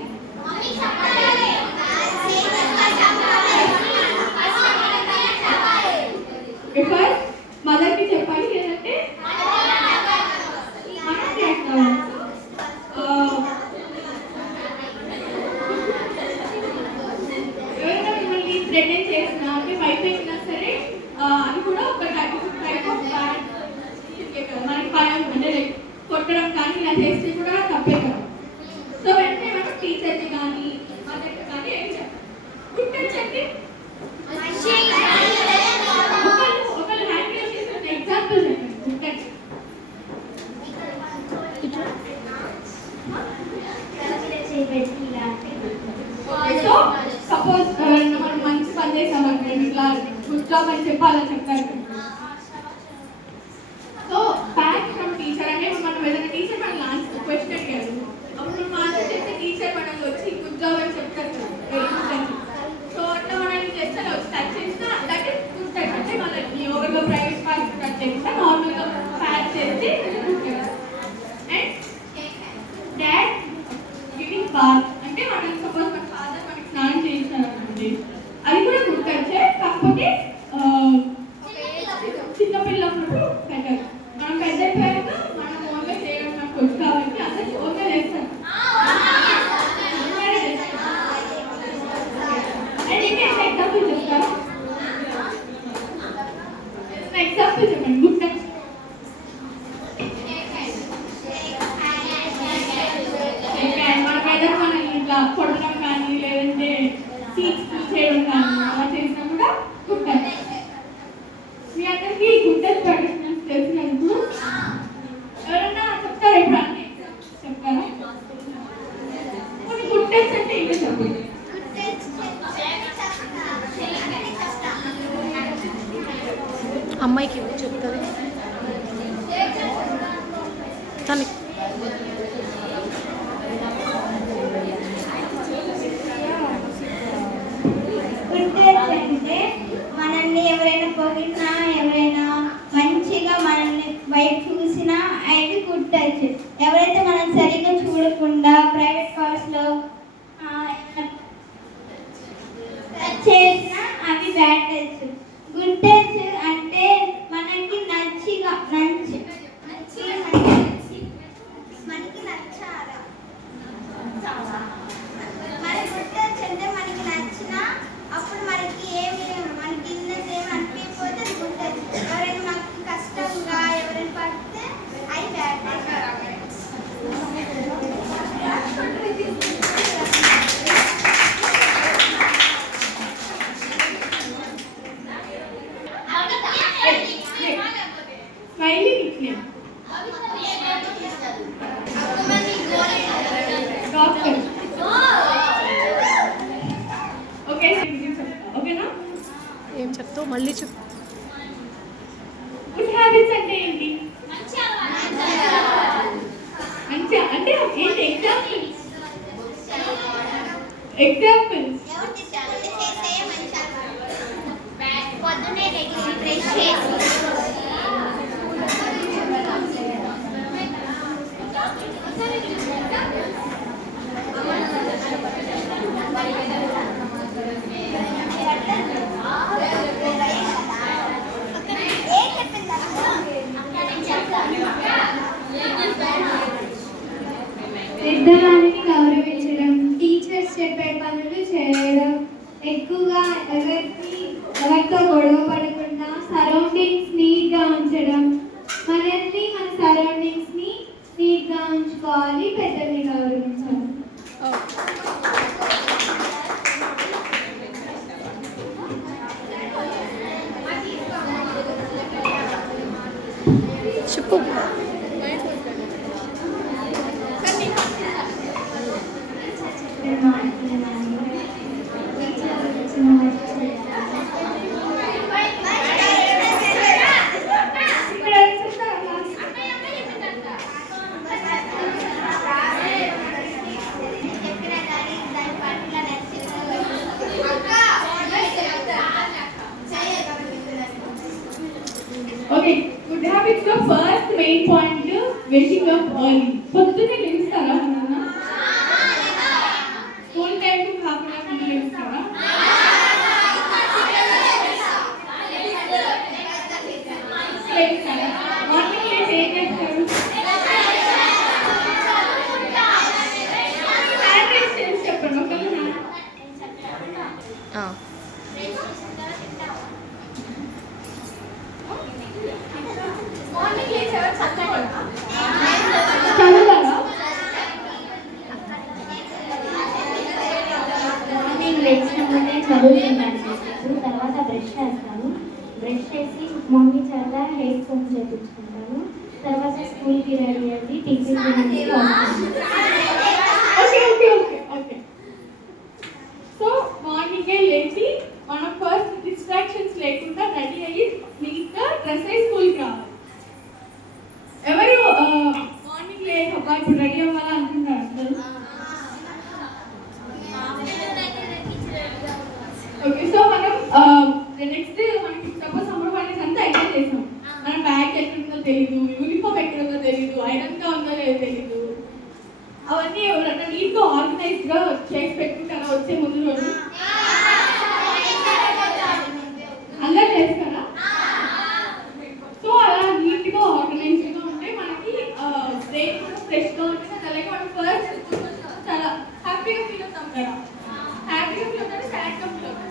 ఫస్ట్ మదర్కి చెప్పాలి, లేదంటే మనం రియాక్ట్ అవ్వాలి. ఎవరైనా మిమ్మల్ని థ్రెటన్ చేసినా అంటే భయపెట్టినా సరే అది కూడా ఒక టైప్ ఆఫ్ బ్యాడ్ కదా. మనకి భయం అంటే లైక్ కొట్టడం కానీ ఇలా చేస్తే కూడా తప్పే కదా. సో వెంటనే మనం టీచర్కి కానీ మదర్కి కానీ ఏం చెప్పాలి? గుడ్ టచ్ అంటే ఒకళ్ళు హ్యాండిల్ చేసిన ఎగ్జాంపుల్ చెప్పండి. గుడ్ టచ్ సో సపోజ్ ఎవరైనా మనం మంచి పని చేసామంటే ఇట్లా గుడ్ జాబ్ అని చెప్పాలని చెప్తారు. సో బ్యాక్ ఫ్రమ్ టీచర్ అంటే మనం ఏదైనా టీచర్ మనల్ని ఆన్సర్ క్వశ్చన్ అడిగారు, అప్పుడు మనం ఆన్సర్ చెప్తే టీచర్ మనల్ని వచ్చి గుడ్ జాబ్ అని చెప్తారు కదా, వెరీ గుడ్ అని. సో అట్లా మనల్ని చేస్తే వచ్చి టచ్ చేసినా దట్ ఇస్ గుడ్ టచ్. అంటే మనకి ఎవరిలో ప్రైవేట్ పార్ట్స్ టచ్ చేసినా నార్మల్గా ప్యాచ్ చేస్తే good touch. And dad giving bath అంటే మనం సపోజ్ మన ఫాదర్ మనకి స్నానం చేయించారు అనుకోండి, అది కూడా గుడ్ టచే. కాకపోతే చిన్నపిల్లప్పుడు బెటర్. మనం పెద్ద అయిపోయాక మనం ఓన్గా చేయడం మనకు వచ్చు కాబట్టి అందరికి ఓన్గా చేస్తాం. అండ్ ఇంకా ఎగ్జాంపుల్ చెప్తారా? ఎగ్జాంపుల్ చెప్పండి గుడ్ టచ్. మన పెద్దలు మనల్ని ఇట్లా కొట్టడం కానీ లేదంటే సీట్స్ చేయడం కానీ అలా చేసినా కూడా గుడ్ టచ్. మీ అందరికీ గుడ్ టచ్ ట్రెడిషనల్స్ తెలిసినప్పుడు ఎవరైనా చెప్తారా? ఇప్పుడు అన్ని చెప్తారా? కొన్ని గుడ్ టచ్ అంటే ఇంకా చెప్పండి. అమ్మాయికి చెప్తుంది తనకి. గుడ్ టచ్ అంటే మనల్ని ఎవరైనా పొగిడినా ఎవరైనా మంచిగా మనల్ని బయట చూసినా అది గుడ్ టచ్. ఎవరైతే మనం సరిగ్గా చూడకుండా ప్రైవేట్ కార్స్లో టచ్ చేసినా అవి బ్యాడ్ టచ్. గుడ్ టచ్ అంటే మనకి నచ్చిగా మనకి నచ్చాలా మన గుడ్ టచ్ అంటే మనకి నచ్చిన అప్పుడు మనకి ఏమి మనకి ఇన్నది ఏమి అనిపించకపోతే అది గుడ్ టచ్. ఎవరైనా మనకి కష్టంగా ఎవరైనా పడితే అది bad touch. Smiley nickname doctor. Okay ఓకేనా? ఏం చెప్తావు మళ్ళీ చెప్పు. గుడ్ హ్యాబిట్స్ అంటే ఏంటి? మంచిగా అంటే ఏంటి? ఎగ్జాంపుల్స్ పొద్దున్నే బ్రష్ చేసి పెద్దవాళ్ళని గౌరవించడం, టీచర్స్ చెప్పే పనులు చేయడం, ఎక్కువగా ఎవరితో గొడవ పడకుండా సరౌండింగ్స్ నీట్గా ఉంచడం, మనల్ని మన సరౌండింగ్స్ని నీట్గా ఉంచుకోవాలి, పెద్దల్ని గౌరవించాలి. చెప్పు. ఓకే, గుడ్ హ్యాబిట్స్ లో first main point waking up early. పొద్దున్నే లేస్తారా? School time half an hour ముందు లేస్తారా? లేస్తారా? మార్నింగ్ లేచి ఏం చేస్తారు? హ్యాండ్ రైస్ చేసి చెప్పండి. ఒకళ్ళు మార్నింగ్ లేచేవారు చదువుకోవడం. చదువుతారా? మార్నింగ్ లేచినప్పుడే చదువుకుంటాను చేసేసి తర్వాత బ్రష్ చేస్తాను. బ్రష్ చేసి మమ్మీ చేత హెయిర్ ఫోన్ చేయించుకుంటాను. తర్వాత స్కూల్కి రెడీ అయ్యి టిఫిన్ తినేసి వస్తాను. Okay okay okay okay. So మార్నింగే లేచి మనం ఫస్ట్ డిస్ట్రాక్షన్స్ లేకుండా రెడీ అయ్యి నీట్గా డ్రెస్ అయ్యి స్కూల్కి రావాలి. ఎవరు మార్నింగ్ లేచి అబ్బా ఇప్పుడు రెడీ అవ్వాలా అనుకుంటారు అందరూ? ఓకే, సో మనం నెక్స్ట్ మనకి సపోజ్ సమ్మర్ హాలిడేస్ అంతా ఎంజాయ్ చేసాం. మన బ్యాగ్ ఎక్కడుందో తెలియదు, యూనిఫామ్ ఎక్కడుందో తెలియదు, ఐరన్గా ఉందో లేదో తెలియదు. అవన్నీ ఎవరన్నా నీట్గా ఆర్గనైజ్డ్గా చేసి పెట్టుకుంటారా వచ్చే ముందు రోజు? అందరూ చేస్తారా? సో అలా నీట్గా ఆర్గనైజ్డ్గా ఉంటే మనకి బ్రెయిన్ కూడా ఫ్రెష్గా ఉంటుంది. అలాగే మనం ఫస్ట్ చాలా హ్యాపీగా ఫీల్ అవుతాం కదా. హ్యాపీగా ఫీల్ అవుతారు, సాడ్గా ఫీల్ అవుతారు.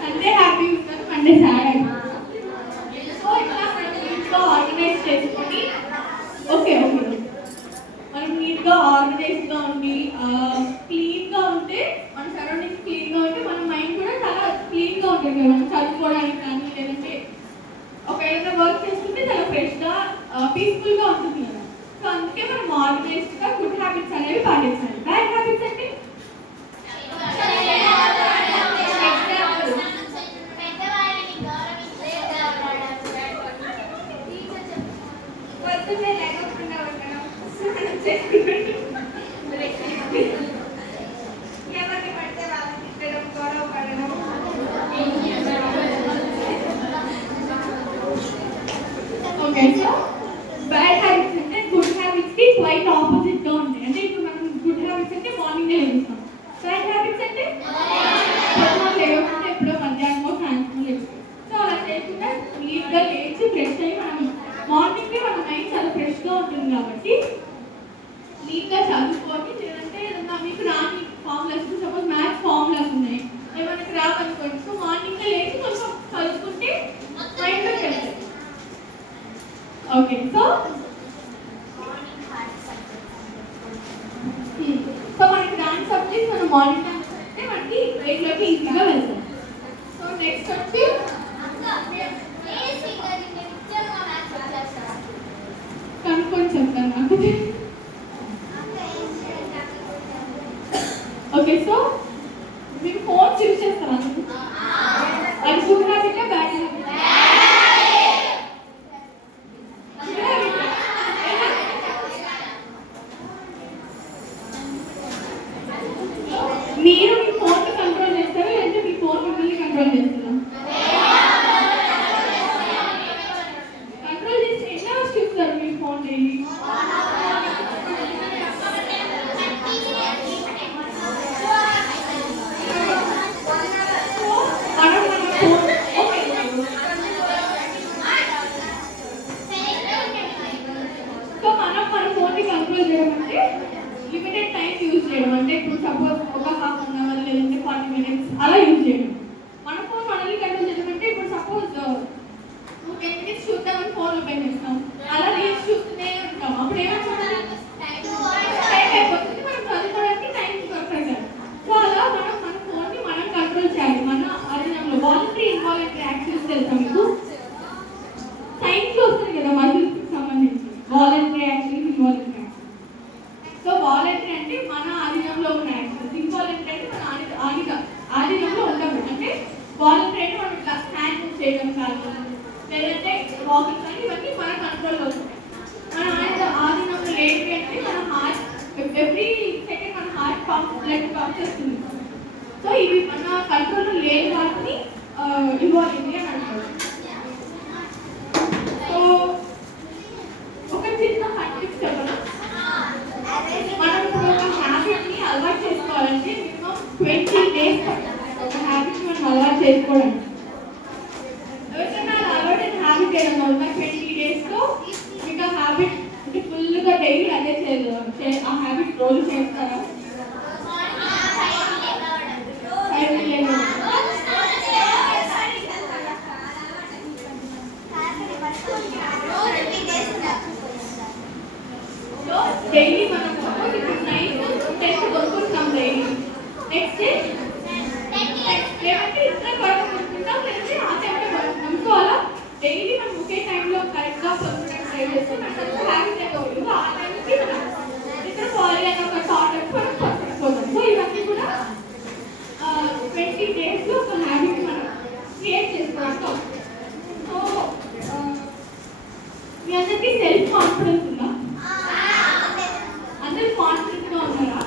సండే హ్యాపీ ఉంటారు, మండే సాడ్ అయిపోతారు. సో ఇట్లా మనం నీట్గా ఆర్గనైజ్ చేసుకొని ఓకే ఓకే మనం నీట్గా ఆర్గనైజ్గా ఉండి క్లీన్గా ఉంటే మన సరౌండింగ్స్ క్లీన్గా ఉంటే మన మైండ్ కూడా చాలా క్లీన్గా ఉంటుంది కదా. మనం చదువుకోవడానికి కానీ లేదంటే ఒక ఏదైనా వర్క్ చేస్తుంటే చాలా ఫ్రెష్గా పీస్ఫుల్గా ఉంటుంది కదా. సో అందుకే మనం ఆర్గనైజ్డ్గా గుడ్ హ్యాబిట్స్ అనేవి పాటించాలి. బ్యాడ్ హ్యాబిట్స్ అంటే పొద్దున్నే లేకుండా ఉండడం, ఎవరిని పడితే వాళ్ళని తిట్టడం, గొడవ పడడం. ఓకే, సో బ్యాడ్ హ్యాబిట్స్ అంటే గుడ్ హ్యాబిట్స్కి క్వైట్ ఆపోజిట్గా ఉంటాయి. అంటే ఇప్పుడు మనం గుడ్ హ్యాబిట్స్ అంటే మార్నింగే లేస్తాం. బ్యాడ్ హ్యాబిట్స్ అంటే పొద్దున లేవకుండా ఎప్పుడో మధ్యాహ్నమో సాయంత్రం లేస్తాం. సో అలా చేయకుండా నీట్గా లేచి ఫ్రెష్ అయ్యి మనం మార్నింగే మన మైండ్ చాలా ఫ్రెష్గా ఉంటుంది కాబట్టి నీట్గా చదువుకొని లేదంటే ఏదన్నా మీకు రాని ఫార్ములాస్, సపోజ్ మ్యాథ్స్ ఫార్ములాస్ ఉన్నాయి ఏమైనా రావనుకోండి. సో మార్నింగే లేచి కొంచెం చదువుకుంటే మైండ్లోకి వెళ్తాయి. ఓకే, సో మనకి రాని సబ్జెక్ట్స్ మనం మార్నింగ్ అంటే మనకి బ్రెయిన్లోకి ఈజీగా వెళ్తాం. సో నెక్స్ట్ వచ్చి కనుక్కొని చెప్తాను నాకు. ఓకే, సో మీరు ఫోన్ యూజ్ చేస్తారా? అది గుడ్ హ్యాబిట్ బ్యాడ్ హ్యాబిట్? మీరు మీ ఫోన్ కంట్రోల్ చేస్తారా లేదంటే మీ ఫోన్ మిమ్మల్ని కంట్రోల్ చేస్తారా? కంట్రోల్ చేస్తే ఎన్ని అవర్స్ చూస్తారు మీ ఫోన్ డైలీ? మనం మన ఫోన్ని కంట్రోల్ చేయడం అంటే లిమిటెడ్ టైం యూజ్ చేయడం. అంటే ఇప్పుడు సపోజ్ ఒక హాఫ్ అన్ అవర్ లేదంటే 40 minutes అలా యూజ్ చేయడం. మన ఫోన్ మనల్ని కంట్రోల్ చేయడం అంటే ఇప్పుడు సపోజ్ 10 minutes చూద్దామని ఫోన్ ఓపెన్ చేస్తాం, అలా రీల్స్ చూస్తూనే ఉంటాం. అప్పుడు ఏమవుతుంది? టైం అయిపోతుంది, మనం చదువుకోవడానికి టైం దొరకదు. సో అలా మనం మన ఫోన్ని మనం కంట్రోల్ చేయాలి. మన అరణ్యంలో వాలంటరీ ఇన్వాలంటరీ యాక్షన్స్ తెలుసా మీకు? సైన్స్లో వస్తుంది కదా మజిల్స్కి సంబంధించి voluntary actions, involuntary actions. So voluntary అంటే మన ఆధీనంలో ఉన్న యాక్షన్స్, ఇన్వాలంటరీ అంటే మన ఆధీనంలో ఉండదు. అంటే వాలంటరీ అంటే మనం ఇట్లా హ్యాండ్ మూవ్ చేయడం కాదు లేదంటే వాకింగ్ కానీ ఇవన్నీ మన కంట్రోల్లో ఉంటాయి. మన ఆధీనంలో ఏంటి అంటే మన హార్ట్ ఎవ్రీ బ్లడ్ పంప్ చేస్తుంది. సో ఇవి మన కంట్రోల్ లేని వాటిని ఇన్వాల్వ్ అయింది అని అంటారు. సో ఒక చిన్న టిప్ చెప్పడం, మనం ఇప్పుడు ఒక హ్యాబిట్ని అలవాటు చేసుకోవాలంటే మినిమం 20 days ఒక హ్యాబిట్ని మనం అలవాటు చేసుకోవడానికి. ఎవరికైనా అలవాటు హ్యాబిట్ ఏదైనా ఉన్న 20 daysలో మీకు ఆ హ్యాబిట్ అంటే ఫుల్గా డైలీ అదే ఆ హ్యాబిట్ రోజు చేస్తారా? డైలీ మనం సపోజ్ ఇప్పుడు 9 to 10 కొనుక్కుంటాం డైలీ. నెక్స్ట్ డే లేదంటే ఇద్దరు కొనుక్కుంటాం, లేదంటే ఆ టైంలో కొనుక్కోవాలా. డైలీ మనం ఒకే టైంలో కరెక్ట్గా కొనుక్కోవడానికి ట్రై చేస్తే మనకు హ్యాబిట్ అయిపోతుంది. ఆ టైంకి మనం ఇద్దరు కావాలి అని ఒక థాట్ వచ్చి మనం కొనుక్కోవడం. సో ఇవన్నీ కూడా 20 daysలో ఒక హ్యాబిట్ మనం క్రియేట్ చేసుకోవడం. సో మీ అందరికీ సెల్ఫ్ కాన్ఫిడెన్స్ ఉందా? అందరూ కాన్ఫిడెంట్గా ఉన్నారా?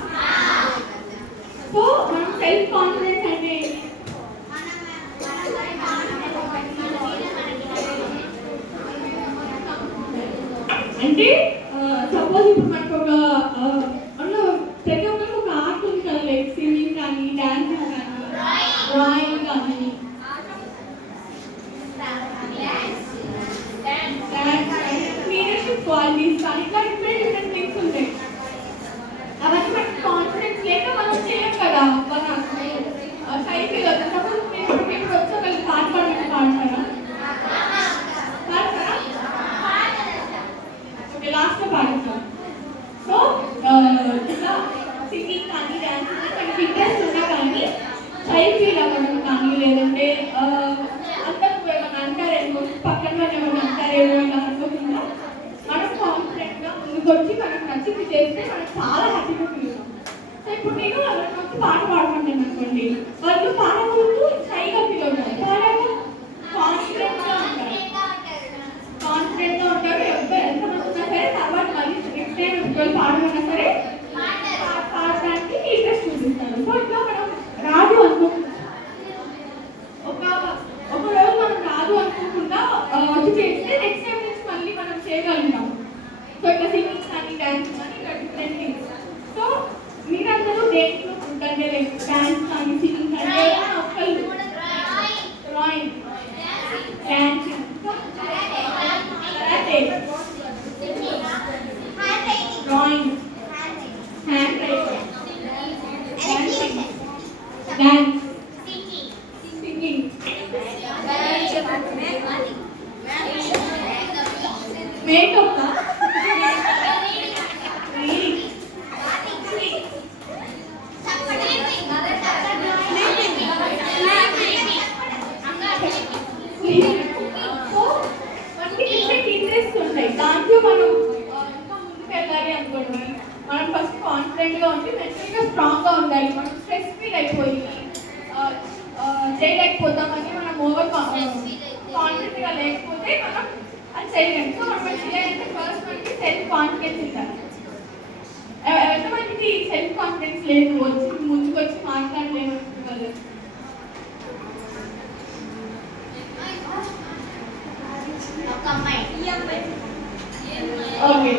సో మనం సెల్ఫ్ కాన్ఫిడెన్స్ అంటే అంటే సపోజ్ ఇప్పుడు మనకు ఒక ప్రతి ఒక్కరికి ఒక ఆర్ట్ ఉంది కదా, లైక్ సింగింగ్ కానీ, డాన్సింగ్ కానీ, డ్రాయింగ్ కానీ, లీడర్షిప్ క్వాలిటీస్ కానీ, ఇట్లా డిఫరెంట్ థింగ్స్ ఉంటాయి. అవన్నీ మనకి కాన్ఫిడెన్స్ లేక మనం చేయం కదా. మన సై ఫీల్ అవుతుంది. సపోజ్ మీరు ఇప్పుడు వచ్చి ఒకరికి పాట పాడమని పాడతారా? ఓకే, లాస్ట్లో పాడతాం. సో ఇట్లా సింగింగ్ కానీ, డాన్సింగ్ కానీ మనకి ఇంట్రెస్ట్ ఉన్నా కానీ సై ఫీల్ అవ్వడం కానీ, లేదంటే అందరూ ఏమైనా అంటారేమో, పక్కన వాళ్ళు ఏమైనా అంటారేమో ఇలా అనుకోకుండా మనం కాన్ఫిడెంట్గా ముందుకు వచ్చి మనకు నచ్చింది చేస్తే మనం చాలా హ్యాపీగా ఫీల్ అవుతాం. సో ఇప్పుడు నేను ఎవరైనా వచ్చి పాట పాడుకుంటాను అనుకోండి, వాళ్ళు పాడకూడదు సైగా ఫీల్ అవుతారు, పాడాక కాన్ఫిడెంట్గా ఉంటారు. ఎంతమంది ఉన్నా సరే తర్వాత మళ్ళీ నెక్స్ట్ టైం వాళ్ళు పాడమన్నా సరే పాడడానికి ఇంట్రెస్ట్ చూపిస్తారు. సో ఇట్లా మనం రాదు అనుకుంటున్నాం. ఒక రోజు మనం రాదు అనుకోకుండా వచ్చి చేస్తే నెక్స్ట్ టైం నుంచి మళ్ళీ మనం చేయగలుగుతాం. సో ఇట్లా సింగింగ్ కానీ, డాన్సింగ్ కానీ, ఇట్లా డిఫరెంట్ థింగ్స్. సో మీరందరూ దేంట్లో ఉంటుంటే లైక్ డాన్స్ కానీ, సింగింగ్ కానీ, ఒక్కళ్ళు drawing, dancing, drawing, hand writing, dancing, dance, singing, makeup, interest ఉంటాయి. దాంట్లో మనం ఇంకా ముందుకు వెళ్ళాలి అనుకోండి, మనం ఫస్ట్ కాన్ఫిడెంట్గా ఉండి మెంటల్గా స్ట్రాంగ్గా ఉండాలి. మనం స్ట్రెస్ ఫీల్ అయిపోయి చేయలేకపోతామని మనం ఓవర్ కాన్ఫిడెంట్గా లేకపోతే మనం అది చేయలేము. సో మనం చేయాలంటే ఫస్ట్ మనకి సెల్ఫ్ కాన్ఫిడెన్స్ ఉండాలి. ఎంతమందికి సెల్ఫ్ కాన్ఫిడెన్స్ లేదు, వచ్చి ముందుకు వచ్చి మాట్లాడలేము అనుకున్నారు? ఓకే,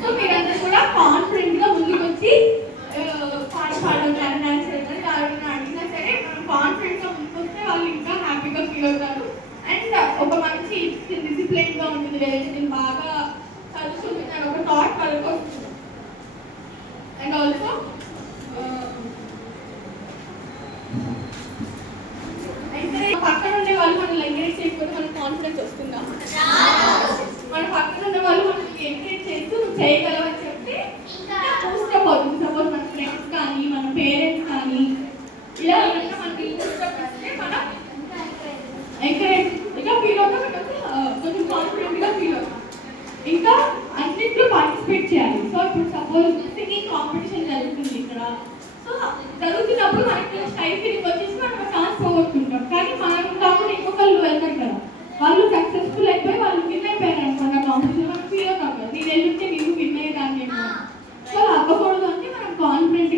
సో మీరందరూ కూడా కాన్ఫిడెంట్గా ముందుకు వచ్చి పాట పాడడం కానీ, డాన్స్ చేయడం కానీ అడిగినా సరే మనం కాన్ఫిడెంట్గా ముందుకు వస్తే వాళ్ళు ఇంకా హ్యాపీగా ఫీల్ అవుతారు. అండ్ ఒక మంచి డిసిప్లైన్గా ఉంటుంది. లేదంటే నేను బాగా చదువుకుంటున్నాను ఒక థాట్ వాళ్ళకి వస్తుంది. అండ్ ఆల్సో అయితే పక్కన ఉండే వాళ్ళు మనల్ని ఎంకరేజ్ చేయకపోతే మనకు కాన్ఫిడెన్స్ వస్తుందా? మన పక్కన ఉన్న వాళ్ళు మనల్ని ఎంకరేజ్ చేస్తూ నువ్వు చేయగలవని చెప్తే బూస్టప్ అవుతుంది. సపోజ్ మన ఫ్రెండ్స్ కానీ, మన పేరెంట్స్ కానీ ఇలా ఏమైనా మనకి బూస్టప్ ఇస్తే మనం ఎంకరేజ్గా ఫీల్ అవుతాం, కొంచెం కాన్ఫిడెంట్గా ఫీల్ అవుతాం. ఇంకా అన్నింటిలో పార్టిసిపేట్ చేయాలి. సో ఇప్పుడు సపోజ్ సింగింగ్ కాంపిటీషన్ జరుగుతుంది ఇక్కడ. సో జరుగుతున్నప్పుడు మనకి స్టై ఫీలింగ్ వచ్చేసి మనం ఛాన్స్ పోగొట్టుకుంటాం. కానీ మనం కాకుండా ఇంకొకళ్ళు వెళ్తారు కదా, వాళ్ళు సక్సెస్ఫుల్ అయిపోయి వాళ్ళు విన్ అయిపోయారు అనుకున్న కాంపిటీషన్, మనం ఫీల్ అవుతాం కదా, నేను వెళ్ళుంటే నేను విన్ అయ్యేదాన్ని. సో అవ్వకూడదు అంటే మనం కాన్ఫిడెంట్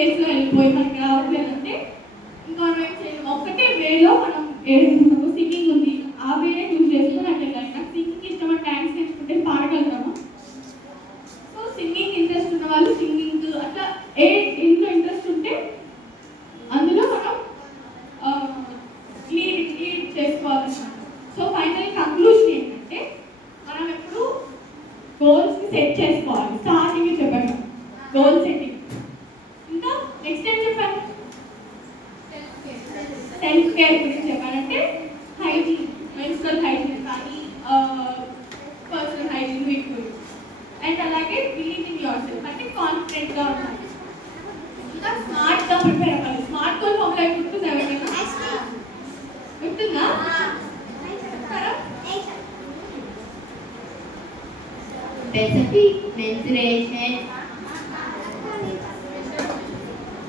ప్లేస్లో వెళ్ళిపోయి మనకి రావట్లేదంటే ఇంకా మనం ఏం చేయాలి, ఒక్కటే వేలో మనం ఏడుస్తున్నాము, సింగింగ్ ఉంది, ఆ వేనే చూస్ చేసుకుని అంటే వెళ్ళాలి. నాకు సింగింగ్ ఇష్టం, డ్యాన్స్ నేర్చుకుంటే పాడగలుగుతాము. సో సింగింగ్ ఇంట్రెస్ట్ ఉన్న వాళ్ళు సింగింగ్ అట్లా ఇంట్లో ఇంట్రెస్ట్ ఉంటే అందులో మనం లీడ్ చేసుకోవాలన్నమాట. సో ఫైనల్ కంక్లూషన్ ఏంటంటే మనం ఎప్పుడు గోల్స్ని సెట్ చేసుకోవాలి. స్టార్టింగ్ చెప్పాను గోల్ సెట్టింగ్. ఇంకా నెక్స్ట్ ఏం చెప్పాను, సెల్ఫ్ కేర్ గురించి చెప్పానంటే హైజీన్, మెన్స్ట్రల్ హైజీన్ కానీ పర్సనల్ హైజీన్ వీటి గురించి. అండ్ అలాగే బిలీవ్ ఇన్ యువర్ సెల్ఫ్ అంటే కాన్ఫిడెంట్గా ఉండాలి. ఇంకా స్మార్ట్గా ప్రిపేర్ అవ్వాలి. స్మార్ట్ గోల్ ఫార్ములా గుర్తుందా ఎవరికైనా? గుర్తుందా? Specific, mensuration,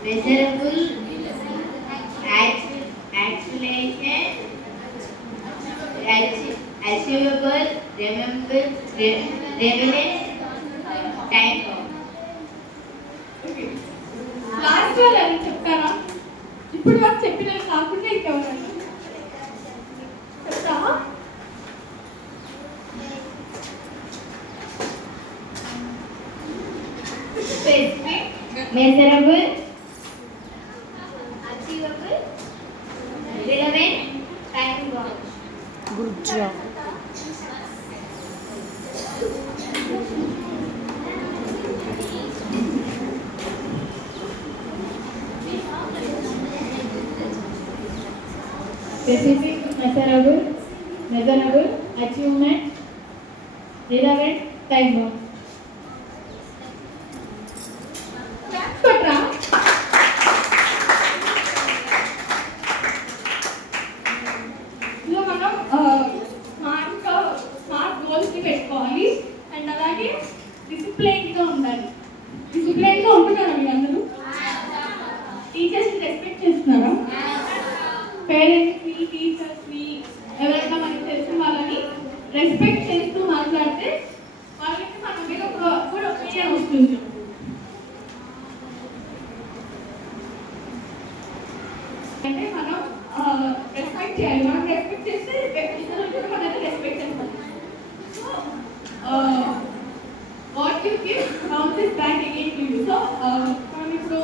measurable, actualization, achievable, relevant, time bound. Last వాళ్ళు అది చెప్తారా? ఇప్పుడు వరకు చెప్పినవి కాకుండా ఇంకెవరన్నా చెప్తావా? Specific, measurable, Achievable, relevant, time bound. Good job. Specific, measurable, achievement, relevant, time bound. కొట్రా? ఇందులో మనం స్మార్ట్ గోల్స్ని పెట్టుకోవాలి. అండ్ అలాగే డిసిప్లైన్గా ఉండాలి. డిసిప్లైన్గా ఉంటున్నారా మీరు అందరూ? టీచర్స్ని రెస్పెక్ట్ చేస్తున్నారా? పేరెంట్స్ని, టీచర్స్ని, ఎవరైనా మనకి తెలిసిన వాళ్ళని రెస్పెక్ట్ చేస్తూ మాట్లాడితే వాళ్ళకి మన మీద కూడా ఒపీనియన్ వస్తుంది. అంటే మనం రెస్పెక్ట్ చేయాలి. మనం రెస్పెక్ట్ చేస్తే ఇతరులు కూడా మనల్ని రెస్పెక్ట్ చేస్తారు. So what you give counts back again to you. So మనం ఇప్పుడు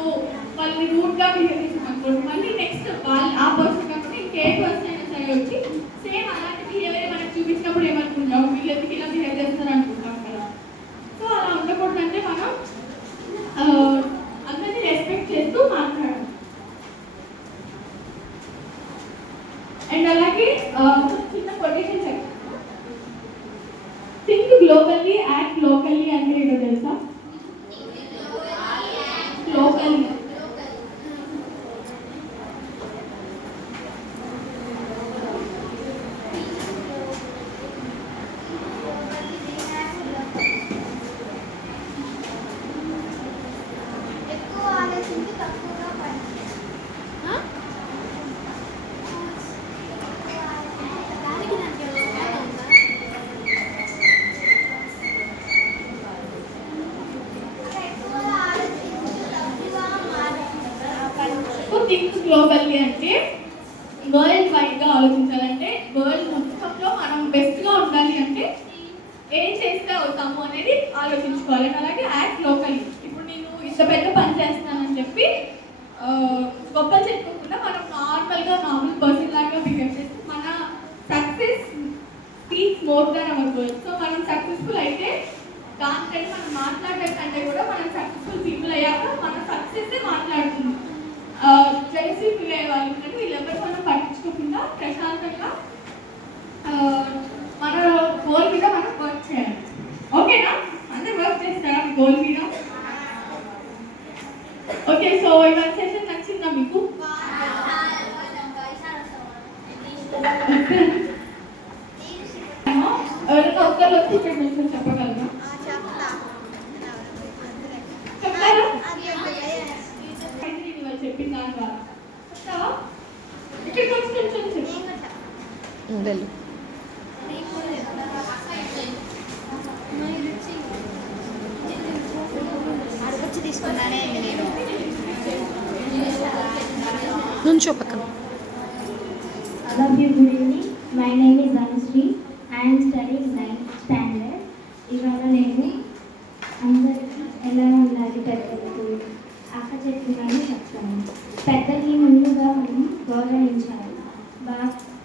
వాళ్ళని రూడ్గా బిహేవ్ చేసాం అనుకోండి, మళ్ళీ నెక్స్ట్ వాళ్ళు ఆ పర్సన్ కాకుండా ఇంకే పర్సన్ అయినా సరే వచ్చి సేమ్ అలాంటి బిహేవియర్ మనకి చూపించినప్పుడు ఏమనుకుంటాం, వీళ్ళు ఎందుకు ఇలా బిహేవ్ చేస్తారు అనుకుంటాం కదా. సో అలా ఉండకూడదు. అంటే మనం అందరినీ రెస్పెక్ట్ చేస్తూ మాట్లాడాలి. అండ్ అలాగే చిన్న కొటేషన్ చెప్తాను. థింక్ గ్లోబల్లీ, యాక్ట్ లోకల్లీ అంటే ఏంటో తెలుసా? లోకల్లీ. ఎక్కువ ఆలోచించి తక్కువగా పని. థింక్ గ్లోబల్లీ అంటే వరల్డ్ వైడ్గా ఆలోచించాలంటే వరల్డ్ మొత్తంలో మనం బెస్ట్గా ఉండాలి అంటే ఏం చేస్తే అవుతాము అనేది ఆలోచించుకోవాలి. అలాగే యాక్ట్ లోకల్లీ. ఇప్పుడు నేను ఇంత పెద్ద పని చేస్తానని చెప్పి గొప్పలు చెప్పుకోకుండా మనం నార్మల్ పర్సన్ లాగా బిహేవ్ చేస్తే మన success speaks more than hour goals. So మనం సక్సెస్ఫుల్ అయితే దానికంటే మనం మాట్లాడే కంటే కూడా మనం సక్సెస్ఫుల్ పీపుల్ అయ్యాక మన సక్సెస్ మాట్లాడుతుంది. జెలసీ ఫీల్ అయ్యే వాళ్ళు అంటే వీళ్ళెవరు మనం పట్టించుకోకుండా ప్రశాంతంగా మన గోల్ మీద మనం వర్క్ చేయాలి. ఓకేనా? అందరూ వర్క్ చేస్తారా మీ గోల్ మీద? ఓకే. సో ఇవాళ సెషన్ నచ్చిందా మీకు? ఎవరైనా ఒక్కరు వచ్చి ఇక్కడ నుంచి చెప్పగలరా? చెప్తారా? ఇవాళ చెప్పిన దాని ద్వారా చెప్తావా? ఇక్కడికి వచ్చి కొంచెం చెప్పు. వెళ్ళు. అడుగొచ్చి తీసుకున్నానే నేను నుంచో పక్కన. All of you, good evening. My name is Anushree. I am studying 9th standard. ఇవాళ నేను అందరికీ ఎలా ఉండాలి పెద్దలకు అక్క చెప్తున్నాను చెప్తాను. పెద్దల్ని ముందుగా మనం గౌరవించాలి.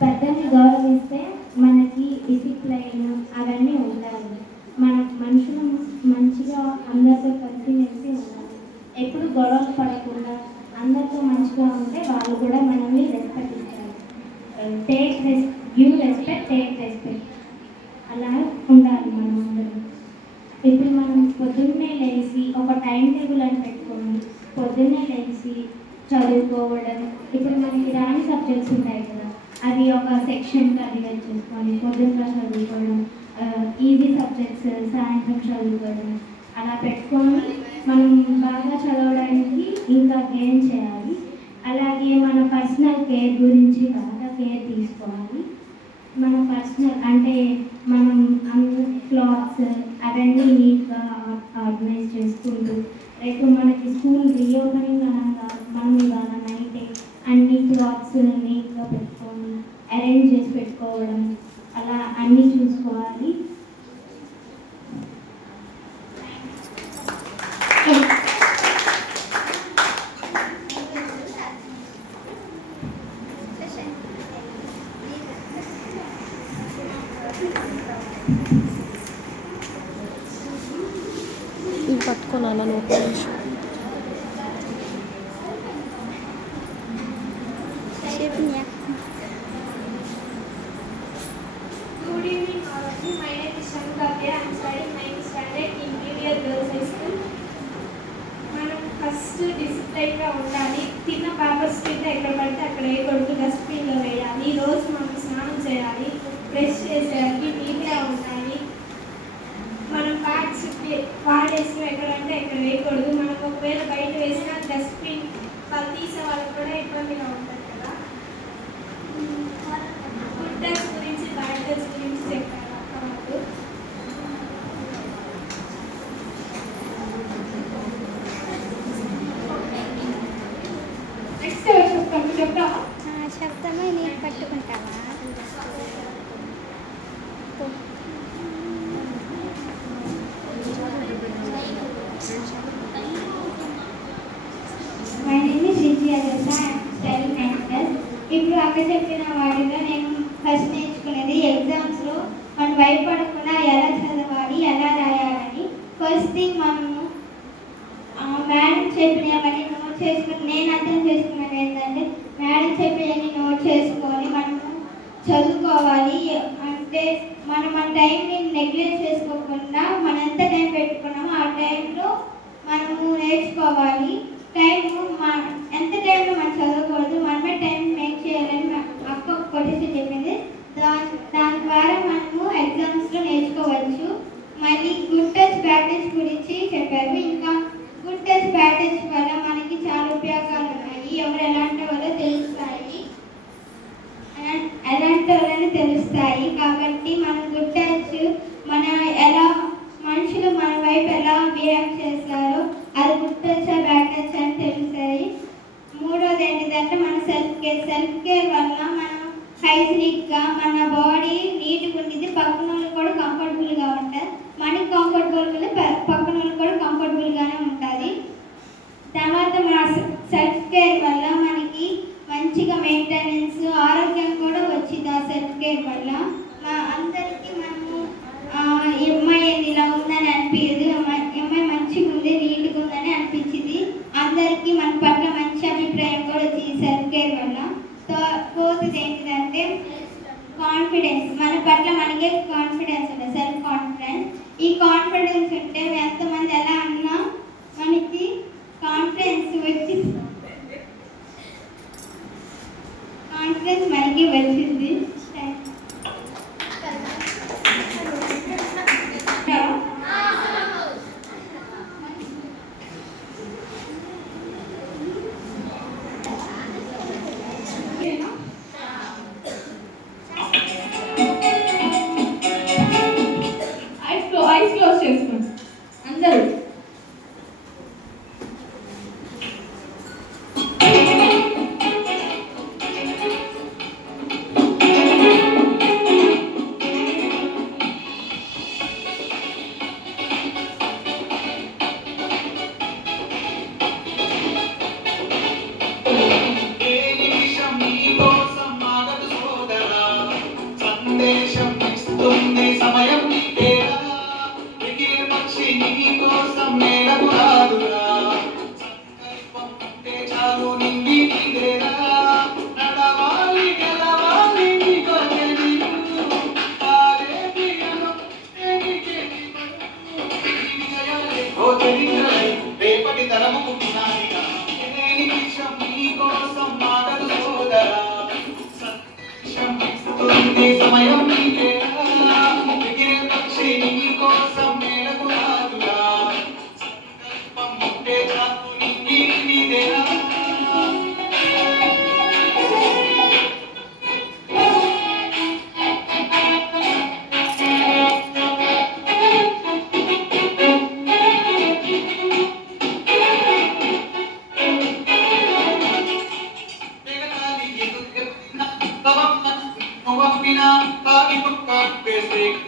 పెద్దల్ని గౌరవిస్తే మనకి డిసిప్లైన్ అవన్నీ ఉండాలి. మన మనుషులు మంచిగా అందరితో కలిసిమెలిసి ఉండాలి. ఎప్పుడు గొడవలు పడకుండా అందరితో మంచిగా ఉంటే వాళ్ళు కూడా మనల్ని రెస్పెక్ట్ ఇస్తారు. గివ్ రెస్పెక్ట్, టేక్ రెస్పెక్ట్ అలా ఉండాలి మనం అందరం. ఇప్పుడు మనం పొద్దున్నే లేచి ఒక టైం టేబుల్ అని పెట్టుకొని పొద్దున్నే లేచి చదువుకోవడం. ఇప్పుడు మనకి రాని సబ్జెక్ట్స్ ఉంటాయి కదా, అవి ఒక సెక్షన్ డివైడ్ చేసుకొని పొద్దున్న చదువుకోవడం, ఈజీ సబ్జెక్ట్స్ సాయంత్రం చదువుకోవడం అలా పెట్టుకొని మనం బాగా చదవడానికి ఇంకా గెయిన్ చేయాలి. అలాగే మన పర్సనల్ కేర్ గురించి బాగా కేర్ తీసుకోవాలి. మన పర్సనల్ అంటే మనం అన్ని క్లాత్స్ అవన్నీ నీట్గా ఆర్గనైజ్ చేసుకుంటూ రేపు మనకి స్కూల్ రీఓపెనింగ్ అనగా మనం ఇవాళ నైటే అన్ని క్లాత్స్ నీట్గా పెట్టుకొని అరేంజ్ చేసి పెట్టుకోవడం అలా అన్నీ చూసుకోవాలి. ఇవి పట్టుకోనాలా నువ్వు ఒక్క నిమిషం. Good evening, all of you. My name is Shanukavya. I am studying 9th standard in Imperial Girls High School. మనం ఫస్ట్ డిసిప్లైన్గా ఉండాలి. తిన్న పేపర్స్ కింద ఎక్కడ పడితే అక్కడ వేయకూడదు, డస్ట్బిన్లో వేయాలి. రోజు మనం స్నానం చేయాలి, బ్రష్ చేసేయాలి, నీట్గా ఉండాలి. మనం ప్యాడ్స్ వాడేసి ఎక్కడంటే ఎక్కడ వేయకూడదు. మనం ఒకవేళ బయట వేసినా డస్ట్బిన్ వాళ్ళు తీసే వాళ్ళకి కూడా ఇబ్బందిగా ఉంటుంది కదా. గుడ్ టచ్ గురించి బ్యాడ్ టచ్ గురించి చెప్పారు అక్క వాళ్ళు. నెక్స్ట్ ఎవరు చెప్తాను చెప్తావా? చెప్తామా, నేను పట్టుకుంటావా? My name is Rinji Adasa. I am studying 9th class. ఇప్పుడు అక్క చెప్పిన వాటిలో నేను ఫస్ట్ నేర్చుకునేది ఎగ్జామ్స్లో మనం భయపడకుండా ఎలా చదవాలి, ఎలా రాయాలని. ఫస్ట్ థింగ్ మనము మేడం చెప్పినవన్నీ నోట్ చేసుకుని, నేను అర్థం చేసుకున్నది ఏంటంటే మేడం చెప్పినవన్నీ నోట్ చేసుకొని మనము చదువుకోవాలి. అంటే మనం మన టైంని నెగ్లెక్ట్ చేసుకోకుండా మనం ఎంత టైం పెట్టుకున్నామో ఆ టైంలో మనము నేర్చుకోవాలి. ఎంత టైంలో మనం చదవకూడదు, మనమే టైం మేక్ చేయాలని అక్క కొటేషన్ చెప్పింది. దాని ద్వారా మనము ఎగ్జామ్స్లో నేర్చుకోవచ్చు. మళ్ళీ గుడ్ టచ్ బ్యాడ్ టచ్ గురించి చెప్పారు. ఇంకా గుడ్ టచ్ బ్యాడ్ టచ్ వల్ల మనకి చాలా ఉపయోగాలు ఉన్నాయి. ఎవరు ఎలాంటి వాళ్ళో తెలుస్తాయి కాబట్టి మనం గుడ్ టచ్ మన ఎలా మనుషులు మన వైపు ఎలా బిహేవ్ చేస్తారో అది గుడ్ టచ్ బ్యాడ్ టచ్ అని తెలుస్తాయి. మూడోది ఏంటిదంటే మన సెల్ఫ్ కేర్ వల్ల మనం హైజీనిక్గా మన బాడీ నీట్గా ఉండేది, పక్కన వాళ్ళు కూడా కంఫర్టబుల్గా ఉంటుంది. మనకి కంఫర్టబుల్ పక్కన వాళ్ళు కూడా కంఫర్టబుల్గానే ఉంటుంది. తర్వాత మన సెల్ఫ్ కేర్ వల్ల మనకి మంచిగా మెయింటెనెన్స్ ఆరోగ్యం కూడా వచ్చింది. ఆ సెల్ఫ్ కేర్ వల్ల అందరికీ మనము అమ్మాయి ఇలా ఉందని అనిపించదు, అమ్మాయి మంచిగా ఉంది, నీట్గా ఉందని అనిపించింది. అందరికీ మన పట్ల మంచి అభిప్రాయం కూడా వచ్చింది సెల్ఫ్ కేర్ వల్ల. ఫోర్త్ ఏంటిదంటే కాన్ఫిడెన్స్. మన పట్ల మనకే కాన్ఫిడెన్స్ ఉంటుంది, సెల్ఫ్ కాన్ఫిడెన్స్. ఈ కాన్ఫిడెన్స్ ఉంటే ఎంతమంది ఎలా అన్నా మనకి కాన్ఫిడెన్స్ మనకి వచ్చింది. ఐస్ క్లోజ్ చేసుకోండి అందరూ. నింగి నీదేరా నడవాలి గెలవాలి నీ కొరకే నీవు కాదే ప్రియను నీకేది ఓ చరిత్రలై రేపటి తరముకు పునాదిగా లేని విషం నీ కోసం మాగదు సోదరా సందేశం ఇస్తుంది సమయం నీకేరా ఎగిరే పక్షి నీ కోసం మేలకు రాదురా సంకల్పం ఉంటే చాలు నింగి నీదేరా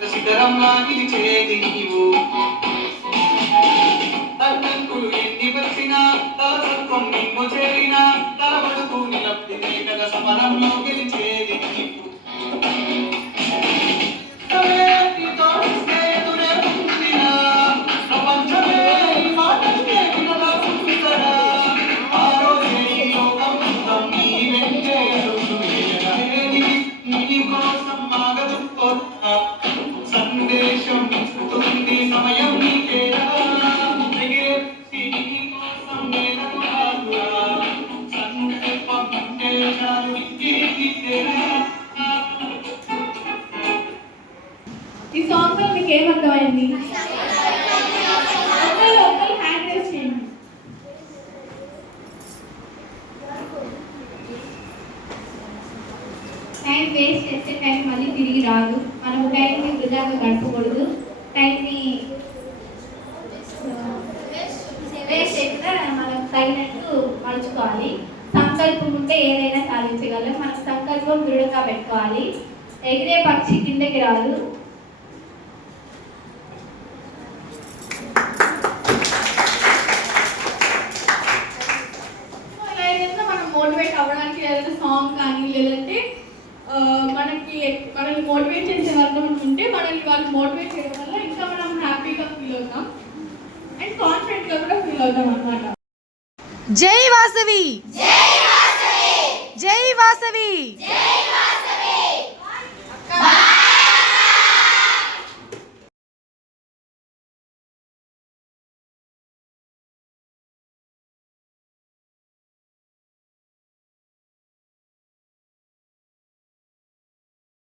శిఖరంలా నిలిచేది నీవు అడ్డంకులు ఎన్ని వచ్చినా తలసత్వం నిన్ను చేరినా తలబడుతూ నిలబడితే కదా సమరంలో గెలిచేది నీవు నీతో స్నేహితుడే ఉందిరా ప్రపంచమే ఈ మాటలకే వినదా ఆ రోజే ఈ లోకం మొత్తం నీ వెంటే అడుగుతుందిరా నీ కోసం మాగదు సందేశం ఇస్తుంది సమయం నీకేరా ఎగిరేసి నీ కోసం మేలకు రాదురా సంకల్పం అంటే చాలు నీకేరా ఈ సాంగ్ లో మీకు ఏమర్థమైంది? ఒకరు హ్యాండ్ రేస్ చేయండి. టైం వేస్ట్ చేస్తే టైం మళ్ళీ తిరిగి రాదు. మనం టైంని వృధాగా గడపకూడదు. టైంని వేస్ట్ చేయకుండా మనం తగినట్టు మలుచుకోవాలి. సంకల్పం ఉంటే ఏదైనా సాధించగలం. మన సంకల్పం దృఢంగా పెట్టుకోవాలి. ఎగిరే పక్షి కిందకి రాదు. ఇలా ఏదైనా మనం మోటివేట్ అవ్వడానికి ఏదైనా సాంగ్ కానీ లేదంటే మనల్ని మోటివేట్ చేసే వాళ్ళు ఉంటే మనల్ని వాళ్ళు మోటివేట్ చేయడం వల్ల ఇంకా మనం హ్యాపీగా ఫీల్ అవుతాం అండ్ కాన్ఫిడెంట్గా కూడా ఫీల్ అవుతాం అన్నమాట. జై వాసవి, జై వాసవి, జై వాసవి.